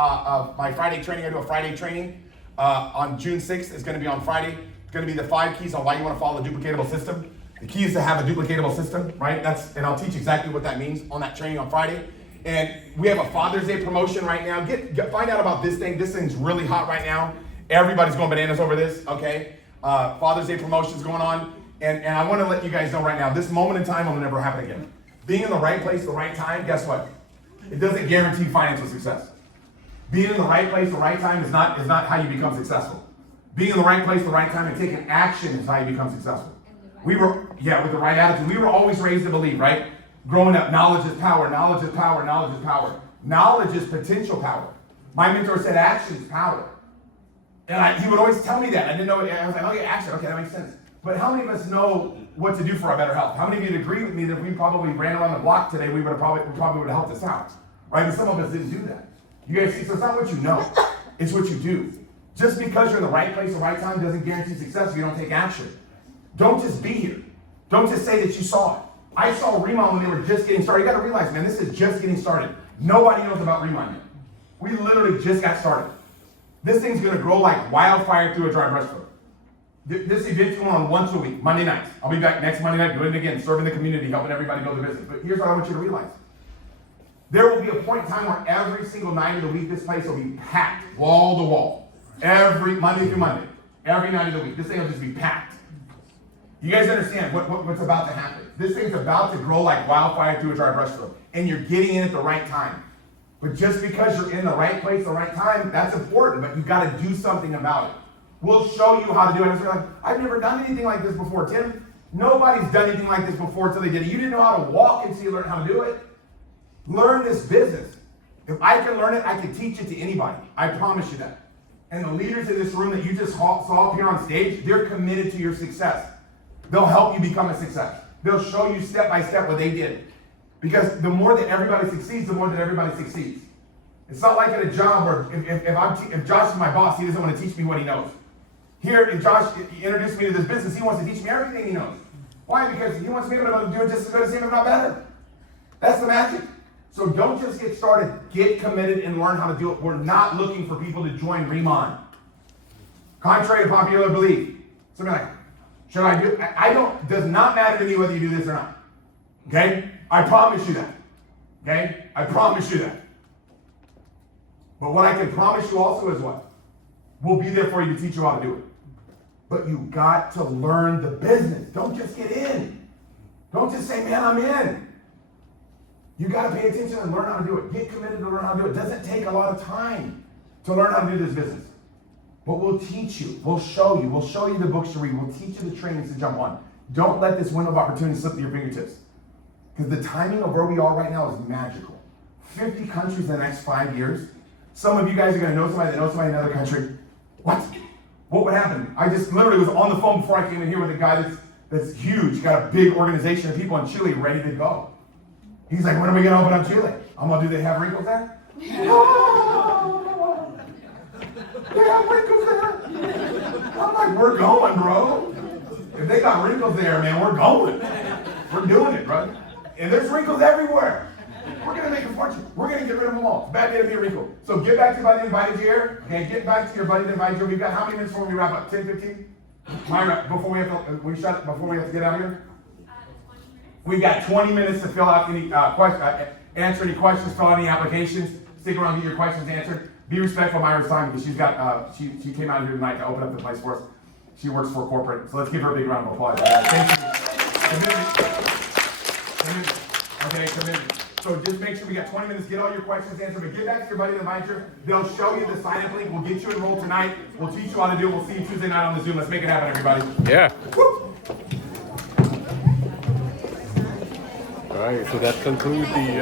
my Friday training. I do a Friday training on June 6th. It's going to be on Friday. It's going to be the 5 keys on why you want to follow a duplicatable system. The key is to have a duplicatable system, right? And I'll teach exactly what that means on that training on Friday. And we have a Father's Day promotion right now. Find out about this thing. This thing's really hot right now. Everybody's going bananas over this, okay? Father's Day promotion's going on. And I want to let you guys know right now, this moment in time will never happen again. Being in the right place, the right time, guess what? It doesn't guarantee financial success. Being in the right place at the right time is not how you become successful. Being in the right place at the right time and taking action is how you become successful. With the right attitude. We were always raised to believe, right? Growing up, knowledge is power, knowledge is power, knowledge is power. Knowledge is potential power. My mentor said action is power. And he would always tell me that. I didn't know it. I was like, oh yeah, action, okay, that makes sense. But how many of us know what to do for our better health? How many of you would agree with me that if we probably ran around the block today, we probably would have helped us out? Right? And some of us didn't do that. You guys see, so it's not what you know, it's what you do. Just because you're in the right place at the right time doesn't guarantee success if you don't take action. Don't just be here. Don't just say that you saw it. I saw RIMAN when they were just getting started. You gotta realize, man, this is just getting started. Nobody knows about RIMAN yet. We literally just got started. This thing's gonna grow like wildfire through a dry brush stroke. This event's going on once a week, Monday nights. I'll be back next Monday night doing it again, serving the community, helping everybody build their business. But here's what I want you to realize. There will be a point in time where every single night of the week, this place will be packed, wall to wall. Every Monday through Monday, every night of the week, this thing will just be packed. You guys understand what's about to happen? This thing's about to grow like wildfire through a dry brush stroke, and you're getting in at the right time. But just because you're in the right place at the right time, that's important, but you gotta do something about it. We'll show you how to do it. And it's like, I've never done anything like this before, Tim. Nobody's done anything like this before until they did it. You didn't know how to walk until you learned how to do it. Learn this business. If I can learn it, I can teach it to anybody. I promise you that. And the leaders in this room that you just saw up here on stage, they're committed to your success. They'll help you become a success. They'll show you step by step what they did. Because the more that everybody succeeds, the more that everybody succeeds. It's not like at a job where if Josh is my boss, he doesn't want to teach me what he knows. Here, if Josh introduced me to this business, he wants to teach me everything he knows. Why? Because he wants me to be able to do it just as good as him, if not better. That's the magic. So don't just get started. Get committed and learn how to do it. We're not looking for people to join RIMAN. Contrary to popular belief. Somebody like, should I do it? Does not matter to me whether you do this or not. Okay? I promise you that. Okay? I promise you that. But what I can promise you also is what? We'll be there for you to teach you how to do it. But you got to learn the business. Don't just get in. Don't just say, man, I'm in. You got to pay attention and learn how to do it. Get committed to learn how to do it. It doesn't take a lot of time to learn how to do this business. But we'll teach you. We'll show you. We'll show you the books to read. We'll teach you the trainings to jump on. Don't let this window of opportunity slip through your fingertips. Because the timing of where we are right now is magical. 50 countries in the next 5 years. Some of you guys are going to know somebody that knows somebody in another country. What? What would happen? I just literally was on the phone before I came in here with a guy that's huge, got a big organization of people in Chile ready to go. He's like, when are we going to open up Chile? I'm like, do they have wrinkles there? No. They have wrinkles there. I'm like, we're going, bro. If they got wrinkles there, man, we're going. We're doing it, bro. And there's wrinkles everywhere. We're going to make a fortune. We're going to get rid of them all. It's a bad day to be a wrinkle. So get back to your buddy that invited you here. Okay, get back to your buddy that invited you. We've got how many minutes before we wrap up? 10, 15? Myra, before we have to get out of here? We got 20 minutes to fill out any answer any questions, fill out any applications. Stick around and get your questions answered. Be respectful of Myra's time because she's got she came out here tonight to open up the place for us. She works for corporate, so let's give her a big round of applause. Thank you. Commitment. Okay, commitment. So just make sure we got 20 minutes, get all your questions answered, but get back to your buddy that invited you. They'll show you the sign-up link. We'll get you enrolled tonight. We'll teach you how to do it. We'll see you Tuesday night on the Zoom. Let's make it happen, everybody. Yeah. Woo! All right, so that concludes the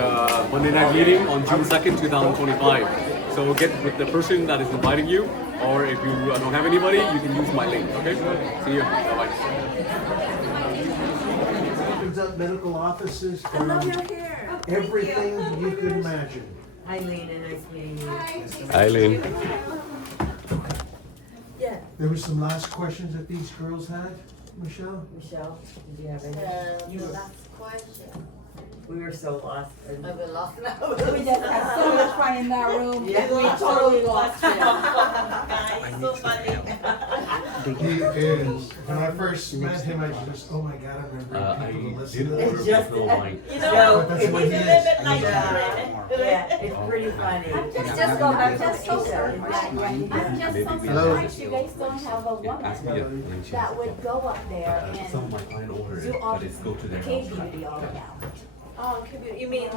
Monday night meeting on June 2nd, 2025. So get with the person that is inviting you, or if you don't have anybody, you can use my link. Okay? See you. Bye-bye. Opens up medical offices. I love your hair. Everything you could imagine. Eileen, and nice meeting you. Eileen. Yeah. There were some last questions that these girls had, Michelle? Michelle, did you have any? The last question. We were so lost. I've been lost now. We just had so much fun in that room. Yeah, we totally lost it. Guys, so funny. He is. When I first met him, I just, oh my God, I remember people to listen to It's this. just, You know, But that's what he is. yeah, it's pretty funny. Just go back to the picture. I'm just so surprised you guys don't have a woman that would go up there and do all the K Beauty all around. Oh, you mean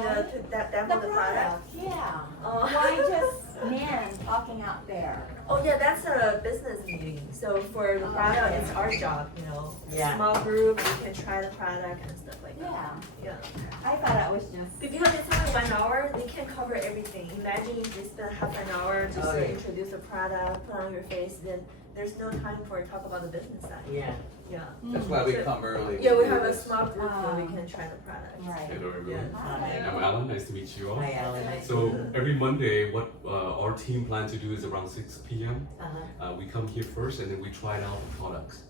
that demo the product? Yeah. Oh. Why just man talking out there? Oh yeah, that's a business meeting. So for the product, it's our job, you know. Yeah. Small group, we can try the product and stuff like that. Yeah. Yeah. I thought it was just. Because it's only 1 hour, they can cover everything. Imagine if they spend half an hour just to introduce a product, put on your face, then there's no time for talk about the business side. Yeah. Yeah. That's why we come early. Yeah, we have a small group where we can try the product. Right. Hello everyone. Hi. I'm Alan. Nice to meet you all. Hi, Alan. So every Monday, what our team plan to do is around 6 p.m. We come here first, and then we try out the products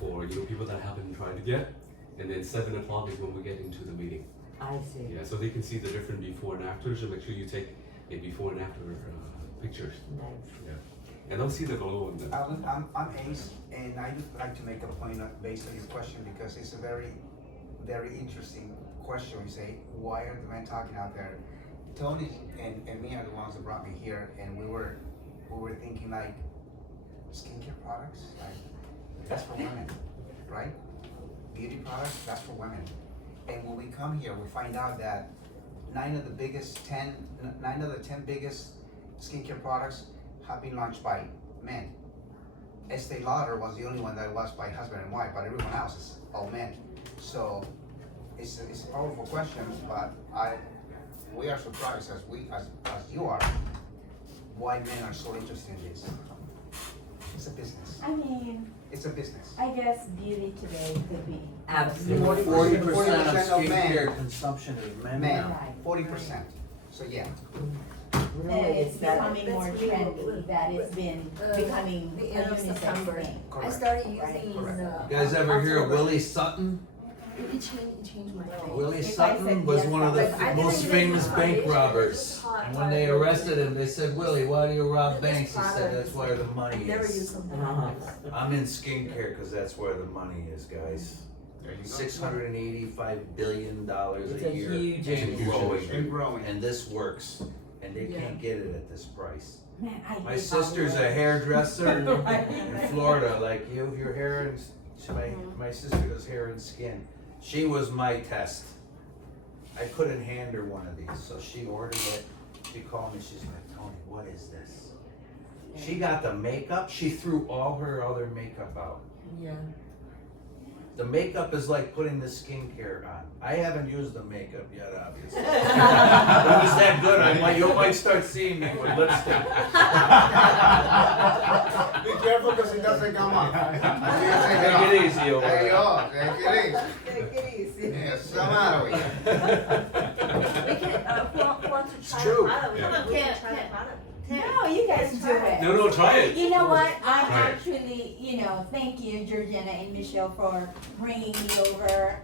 for people that haven't tried it yet. And then 7 o'clock is when we get into the meeting. I see. Yeah, so they can see the different before and after. So make sure you take a before and after pictures. Nice. Yeah, and they'll see the glow in them. Alan, I'm Ace, and I would like to make a point based on your question because it's a very, very interesting question. You say, why are the men talking out there? Tony and me are the ones that brought me here, and we were thinking like, skincare products, like that's for women, right? Beauty products, that's for women. And when we come here, we find out that 9 of the 10 biggest skincare products have been launched by men. Estee Lauder was the only one that was by husband and wife, but everyone else is all men. So it's a powerful question, but we are surprised as you are, why men are so interested in this. It's a business. I mean, it's a business. I guess beauty today could be. Absolutely. 40% of skincare consumption is men now. 40%. So yeah. Really, it's becoming more trendy. That it's been becoming the a end of unisex September. thing. I started using You guys ever hear of Willie Sutton? It changed my face. Willie Sutton was one of the most famous bank robbers. And when they arrested him, they said, Willie, why do you rob banks? He said, that's where the money is. I'm in skincare because that's where the money is, guys. $685 billion a year and growing. And this works. And they can't get it at this price. Man, my sister's a hairdresser in Florida, like you, your hair and my sister does hair and skin. She was my test. I couldn't hand her one of these, so she ordered it. She called me, she's like, Tony, what is this? She got the makeup, she threw all her other makeup out. Yeah. The makeup is like putting the skincare on. I haven't used the makeup yet, obviously. But it was that good, you might start seeing me with lipstick. Be careful because it doesn't come off. Take it easy over there. there. You go, take it easy. Take it easy. Yes, come out of here. We can, want to try true. the product. Yeah. We can try the product. No, you guys do it. No, try it. You know what? I'm Try it. actually, thank you, Georgina and Michelle, for bringing me over.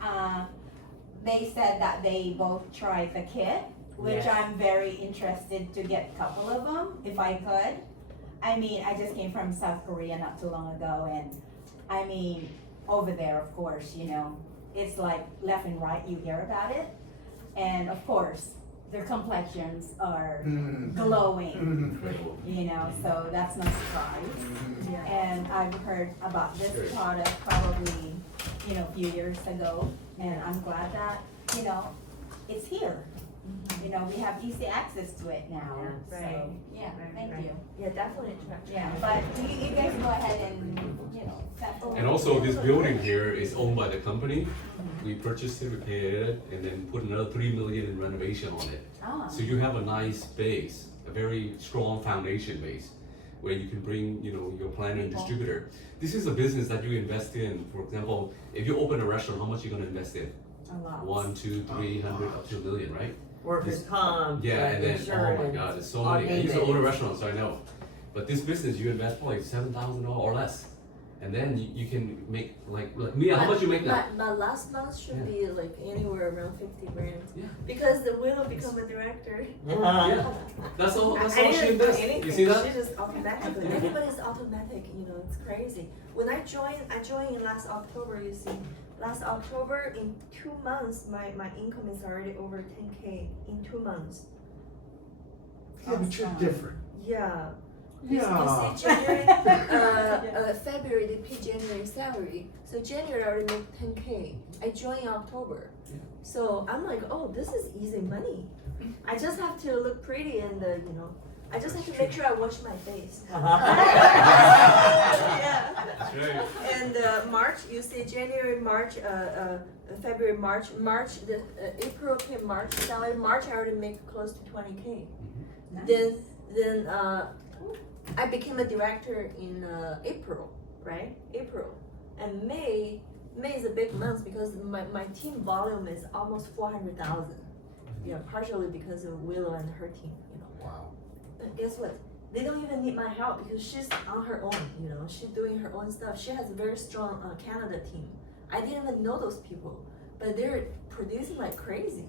They said that they both tried the kit, which Yes. I'm very interested to get a couple of them, if I could. I mean, I just came from South Korea not too long ago, and I mean, over there, of course, it's like left and right, you hear about it. And of course, their complexions are glowing, so that's no surprise. And I've heard about this product probably, a few years ago, and I'm glad that, it's here. We have easy access to it now, so, thank you. Yeah, definitely. Yeah, but you guys go ahead and, sample. And also, this building here is owned by the company. We purchased it, repaired it, and then put another $3 million in renovation on it. Ah. So you have a nice base, a very strong foundation base, where you can bring, your planner and distributor. This is a business that you invest in. For example, if you open a restaurant, how much are you going to invest in? A lot. 1, 2, 300, up to $1 million, right? Workers' comp, Yeah, and then insurance, oh my God, it's so all many. I used to name own a it. restaurant, so I know. But this business, you invest for like $7,000 or less, and then you can make like Mia. How much you make now? My last month should Yeah. be like anywhere around 50 grand. Yeah. Because the will become a director. Yeah, that's all. That's I all she didn't do invests. anything. You see that? She just automatically. Everybody's automatic. It's crazy. When I joined in last October. You see, last October in 2 months, my income is already over 10K in 2 months. Yeah, but you're different. Yeah. Yeah. You see, January, February they pay January salary, so January I already make 10K. I joined in October, so I'm like, oh, this is easy money. I just have to look pretty and I just have to make sure I wash my face. Yeah. That's right. And March, you see January, March, February, March, April came March salary. March I already make close to 20K. Then I became a director in April, right? April, and May is a big month because my team volume is almost 400,000. Yeah, partially because of Willow and her team, you know. Wow. But guess what? They don't even need my help because she's on her own, you know. She's doing her own stuff. She has a very strong Canada team. I didn't even know those people, but they're producing like crazy.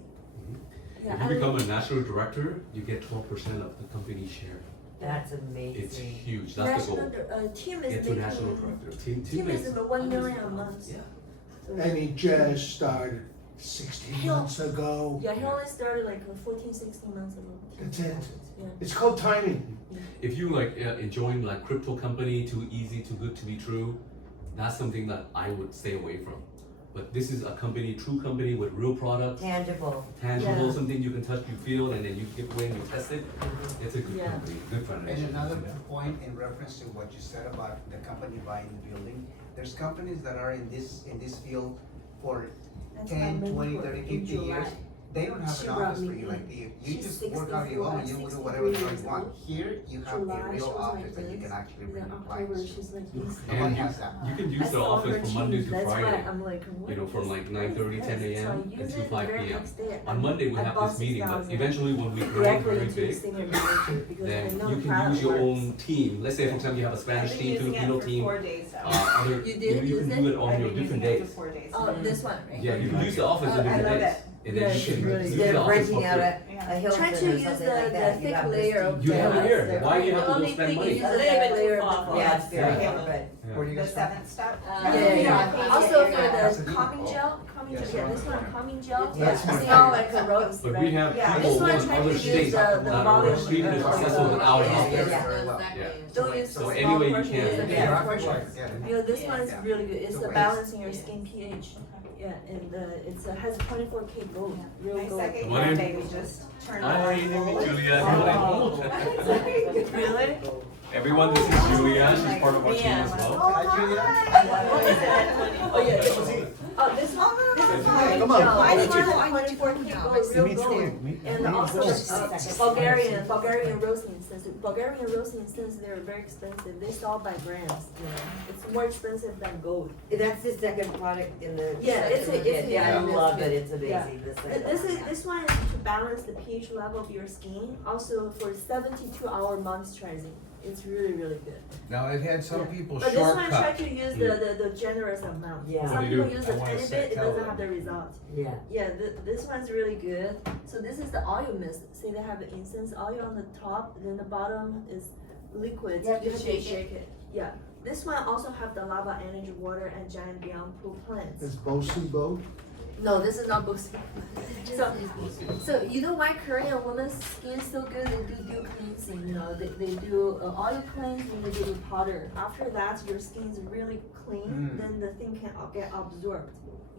Yeah, If you become a national director, you get 12% of the company share. That's amazing. It's huge. That's the goal. Team is Get to making, national director. team is about 1 million a month. Yeah. And he just started 16 months ago. Yeah, he only started like 14, 16 months ago. That's it. Yeah. It's called timing. If you like enjoying like crypto company, too easy, too good to be true, that's something that I would stay away from. But this is a company, true company with real products. Tangible. Tangible, Yeah. something you can touch, you feel, and then you give away and you test it. It's a good Yeah. company, good foundation. And another point in reference to what you said about the company buying the building, there's companies that are in this field for That's 10, my 20, mentor 30, in 50 years. July. They don't have She an brought office for me you, in. like you She's just work out your 64, own, you do 63 whatever the fuck years you want. old. Here, you have July, a she real was like office that you this. can actually bring Then your October, clients. she's like this. Nobody And has that. you can I use the saw office her from Monday change. to That's why Friday. I'm like, You know, from like 9:30, 10 a.m. So I until use it 5 very p.m. next day. On Monday we I have bought this meeting, but 6,000 eventually when we grow directly very into big, senior manager because I then know you the can product use your works. own team. Let's say for example you have a Spanish team, Filipino team. Other, You did you use can do it? it on your different days. Oh, this one, right? Yeah, you can use the office on I different love days. it. And then Yeah, you it's can really use good. the office renting for out free. a Hilton Try or to use something the like that. You thick have this layer team. of You have it here. the- Why do you have to the go only spend thing money? is a little bit layer of the Yeah, it's very Yeah. good, but Where do you The get from? seventh step? Yeah. Also for That's a the good calming one. gel, yeah, this one calming gel. That's my Smell like a rose, But right? we have Yeah, people this one in try other to use states the that are volume. extremely successful without an office. Yeah. Don't use So the any small way you portion, can. use the Yeah. big portion. Yeah. You know, this one is Yeah. really good. It's The the waste. balancing your skin pH. Yeah, and it's has 24K gold, real My gold. second Morning. grandbaby just turned Hi, on. Julia. Really? Everyone, this is Julia. She's part of our team as well. What is it? Oh yeah, this one. Oh, this one. This is calming Come on. gel. I This need one to- has 24K gold, real gold. And also Bulgarian rose incense. Bulgarian rose incense, they're very expensive. They sell by grams. You know, it's more expensive than gold. that's the second product in the. Yeah, it's Yeah, I love it, it's Yeah. amazing, the second This one is to balance the pH level of your skin. Also for 72-hour moisturizing. It's really, really good. Now, I've had some people But this one try shortcut. to use the generous amount. Yeah. Some They people do. use I a wanna tiny say- bit, it tell doesn't them. have the result. Yeah. Yeah, this one's really good. So this is the oil mist. See, they have the incense oil on the top, then the bottom is liquid. You have to shake it. Yeah. This one also have the lava energy water and giant beyond pool plants. It's Bosu boat. No, this is not boosting. So you know why Korean women's skin is so good? They do cleansing. You know, they do oil cleanse and they do powder. After that, your skin is really clean. Then the thing can get absorbed.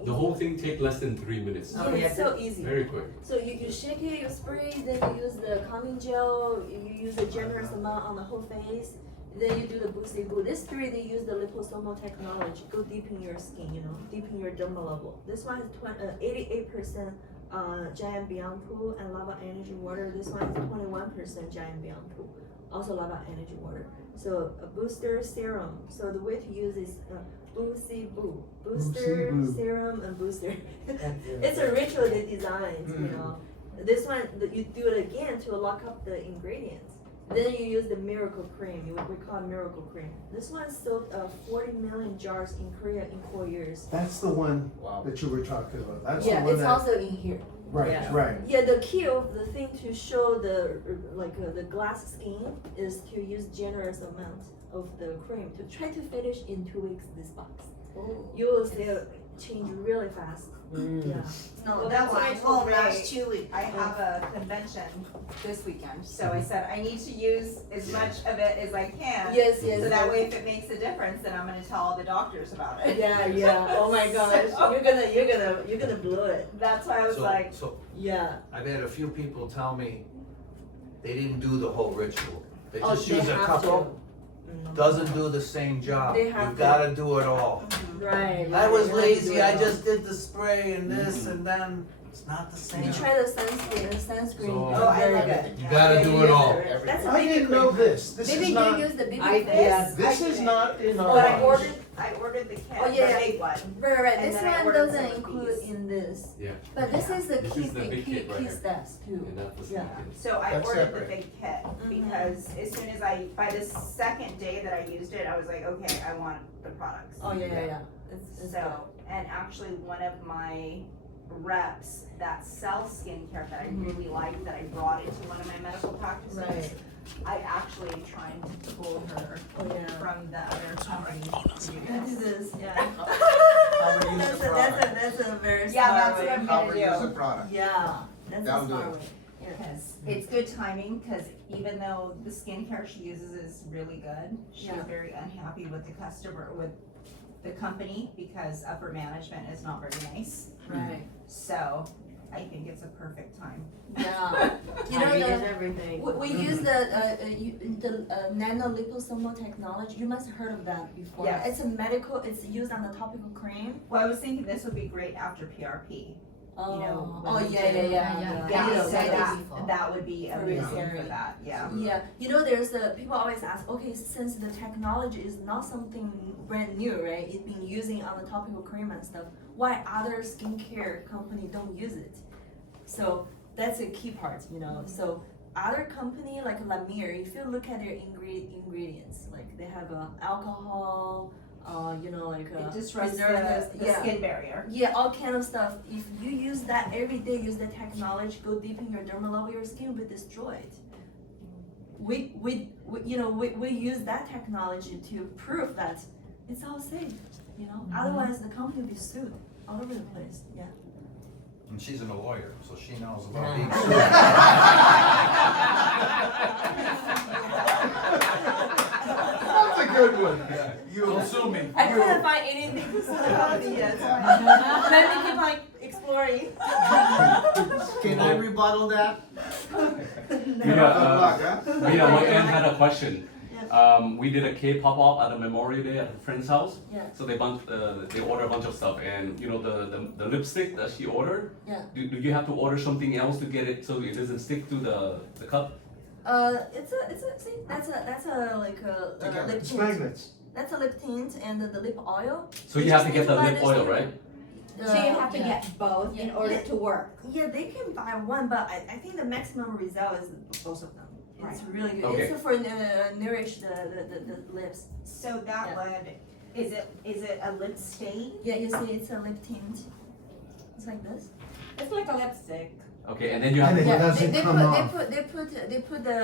The whole thing takes less than 3 minutes. Yeah, it's so easy. Very quick. So you shake it, you spray, then you use the calming gel. You use a generous amount on the whole face. Then you do the boosting boo. This three, they use the liposomal technology. Go deep in your skin, you know, deep in your dermal level. This one is 88% giant beyond pool and lava energy water. This one is 21% giant beyond pool, also lava energy water. So a booster serum. So the way to use is booster, Boo. serum, and booster. It's a ritual they designed, you know. This one, you do it again to lock up the ingredients. Then you use the miracle cream. We call it miracle cream. This one sold 40 million jars in Korea in 4 years. That's the one that you were talking about. That's Yeah, the one it's that. also in here. Right, Yeah. right. Yeah, the key of the thing to show the the glass skin is to use generous amount of the cream to try to finish in 2 weeks this box. You will see a change really fast. Yeah. No, Well, that's why I told Ray, last 2 weeks. I have a convention this weekend, so I said I need to use as much of it as I can. Yes. So that way if it makes a difference, then I'm gonna tell all the doctors about it. Yeah. Oh my gosh, So- you're gonna blow it. That's why I was like, So Yeah. I've had a few people tell me, they didn't do the whole ritual. They Oh, just they use a have couple. Doesn't do the same job. They have You to. gotta do it all. Right. I was right, lazy, right. I just did the spray and this and then, it's not the same. You try the sunscreen. So- Oh, I love it. You gotta do it all. That's a I BB didn't cream. know this. This Maybe is you not. use the BB I cream. did. This is not in our. But I ordered. I ordered the kit, Oh yeah, the big one. right. And This then I one ordered doesn't some include of these. in this. Yeah. But this is the This key is the thing, big kit right key here. steps too. And that's the Yeah. small kit. So I That's ordered separate. the big kit because as soon as by the second day that I used it, I was like, okay, I want the products. Oh yeah. It's So, and actually one of my reps that sells skincare that I really like, that I brought into one of my medical practices, Right. I actually trying to pull her from the other company. Can do this, yeah. How would you use the product? That's a very Yeah, smart that's way. what I'm How gonna would you use the do. product? Yeah, that's Down a to smart it. way. Yeah. Because it's good timing, because even though the skincare she uses is really good, she's Yeah. very unhappy with the customer, with the company, because upper management is not very nice. Right. So I think it's a perfect time. Yeah. You know Timing is the, everything. we use the nano liposomal technology. You must have heard of that before. Yes. It's a medical. It's used on the topical cream. Well, I was thinking this would be great after PRP. Oh, know, oh when we yeah, do- yeah. Yeah, So so that would be For amazing repairing. for that, yeah. Yeah, you know, there's the people always ask, okay, since the technology is not something brand new, right? It's been using on the topical cream and stuff. Why other skincare company don't use it? So that's a key part, you know. So other company like La Mer, if you look at their ingredients, like they have alcohol, you know, like It disrupts preservatives, the skin barrier. Yeah, all kind of stuff. If you use that every day, use the technology, go deep in your dermal level, your skin will be destroyed. We use that technology to prove that it's all safe. You know, otherwise the company will be sued all over the place. Yeah. And she's a lawyer, so she knows about Yeah. being That's a good one. You'll sue me. I couldn't find anything to say about it yet. Let me keep like exploring. Can I rebuttal that? Mia, my aunt had a question. We did a K pop-up at a Memorial Day at a friend's house. Yeah. So they ordered a bunch of stuff, and you know the lipstick that she ordered. Yeah. Do you have to order something else to get it so it doesn't stick to the cup? See, that's a like a lip It's tint. magnets. That's a lip tint and the lip oil. So you have to get the lip oil, right? So you have to get both in order to work. Yeah, they can buy one, but I think the maximum result is both of them. It's really good. Okay. It's for nourish the lips. So that would, is it a lip stain? Yeah, you see, it's a lip tint. It's like this. It's like a lipstick. Okay, and then you have to It doesn't come off. They put the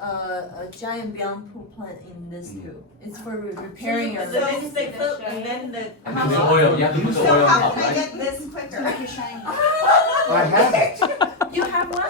a giant bamboo plant in this too. It's for repairing your So lips. it's like the, and then the. and then the oil. You have to put the So oil on how top, can I right? get this quicker? I have it. You have one?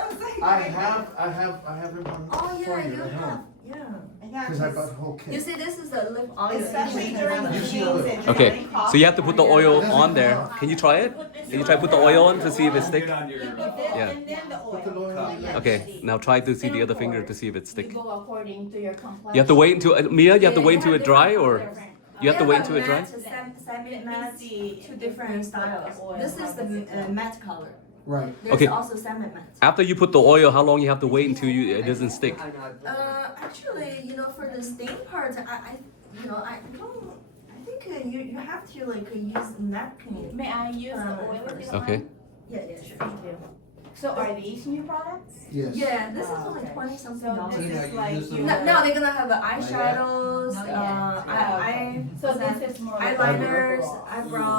I have it on Oh for yeah, you you at home. have. Yeah. Because I bought the whole You kit. see, this is the lip oil. Especially during meetings and Okay, during coffee. so you have to put the oil on there. Can you try it? Can you try to put the oil on to see if it stick? Yeah. And then the Put the oil. oil on. Okay, now try to see the other finger to see if it You stick. go according to your complexion. You have to wait until Mia. You have to wait until it dry, or you have to wait until it dry. Semi-matte, two different styles. This is the matte color. Right. There's Okay. also semi-matte. After you put the oil, how long you have to wait until it doesn't stick? Actually, you know, for the stain part, I think you have to like use napkin. May I use the oil if you don't Okay. mind? Yeah, sure. Thank you. So are these new products? Yes. Yeah, this is Oh, only okay. 20 something So dollars. this Yeah, is you like use them you. Now they're gonna have eyeshadows, Not yet. eye, So this is more like eyeliners, a- eyebrow.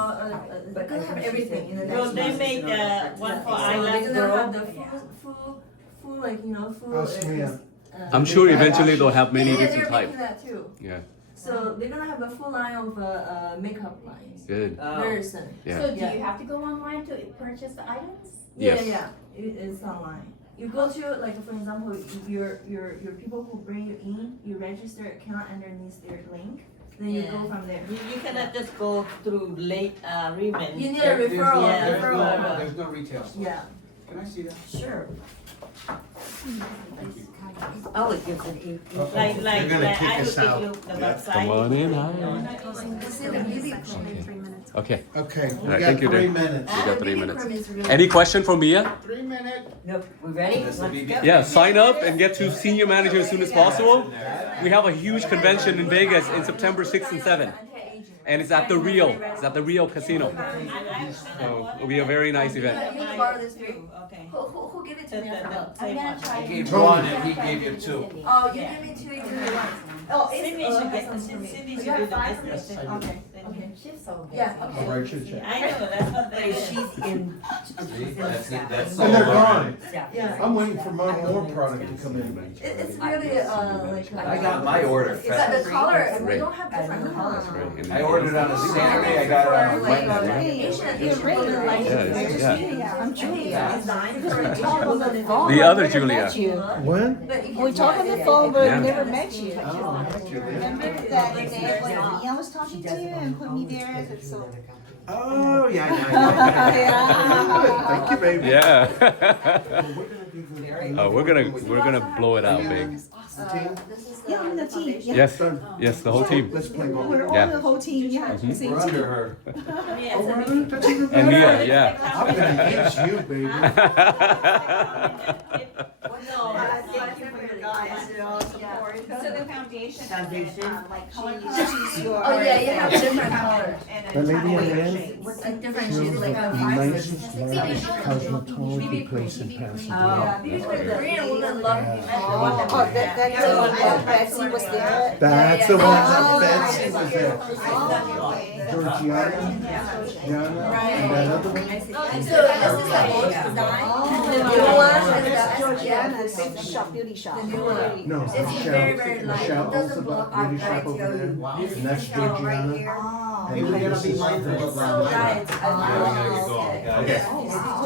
They're gonna have everything in the next Will they month. make one for So eyelash they're gonna have girl? the full like you know full. Ask Mia. I'm sure eventually they'll have many yeah, different they're types. making that too. Yeah, So they're gonna have a full line of makeup lines. good. Very soon. Yeah. So do you have to go online to purchase the items? Yes. Yeah. It's online. You go to like for example your people who bring you in, you register account underneath their link. Then you go from there. You cannot just go through late RIMAN. You need a referral. Yeah. Referral. There's no retail. Yeah. Can I see that? Sure. Oh, it gives an E. Like, You're gonna kick I us will out. give you the Yeah. website. Come on in, hi. Okay. Okay, we All right, got thank you, 3 Dick. minutes. We got 3 minutes. Any question for Mia? 3 minutes. Nope, we ready? Let's go. Yeah, sign up and get to senior manager as soon as possible. We have a huge convention in Vegas in September 6th and 7th. And it's at the Rio. It's at the Rio Casino. So it'll be a very nice event. You borrow this too. Okay. Who gave it to me? I forgot. I'm gonna I try. gave one and he gave you 2. Oh, you gave me 2 each one. Oh, it's Cindy should get, Cindy should do the business. Okay. Okay. She's so good. Yeah, okay. Write your check. I know, that's what they Wait, she's in. That's it, that's And they're all. gone. Yeah. I'm waiting for more product to come in. It's really like. I got my order. But the color, we Great. don't have different colors. Great. I ordered it on a Saturday, I got it on a Wednesday. I'm Julia. The other Julia. When? We talked on the phone, but Yeah. never met you. Remember that day when Mia was talking to you and put me there as a so. Oh, yeah. Thank you, baby. Yeah. We're gonna blow it out big. Yeah, I'm the team. Yeah. Yes, yes, the whole team. Let's play ball. We're all Yeah. the whole team. Yeah, Mhm. same We're team. under her. And Mia, yeah. I'm gonna use you, baby. Thank you for your guys, you know, support. So the foundation. Foundation. Like color choose your. Oh, yeah, you have different colors. The lady in red, Like different she shades, was like the five. nicest, largest cosmetology place in Pasadena. Korean women love you. Oh, that's the one that Betsy was there. That's the one that Oh, Betsy was there. Georgiana, Jana, and that other one. So this is the old design. The new one is Georgiana, it's shop, beauty shop. the new one. No, It's very, very light. It Michelle owns doesn't the block our beauty shop over there, and that's Georgiana. And this is So guys,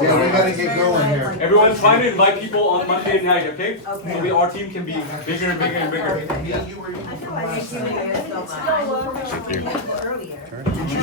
Yeah, we gotta get going here. Everyone try to invite people on Monday night, okay? So our team can be bigger and bigger and bigger. Thank you guys so much. Did you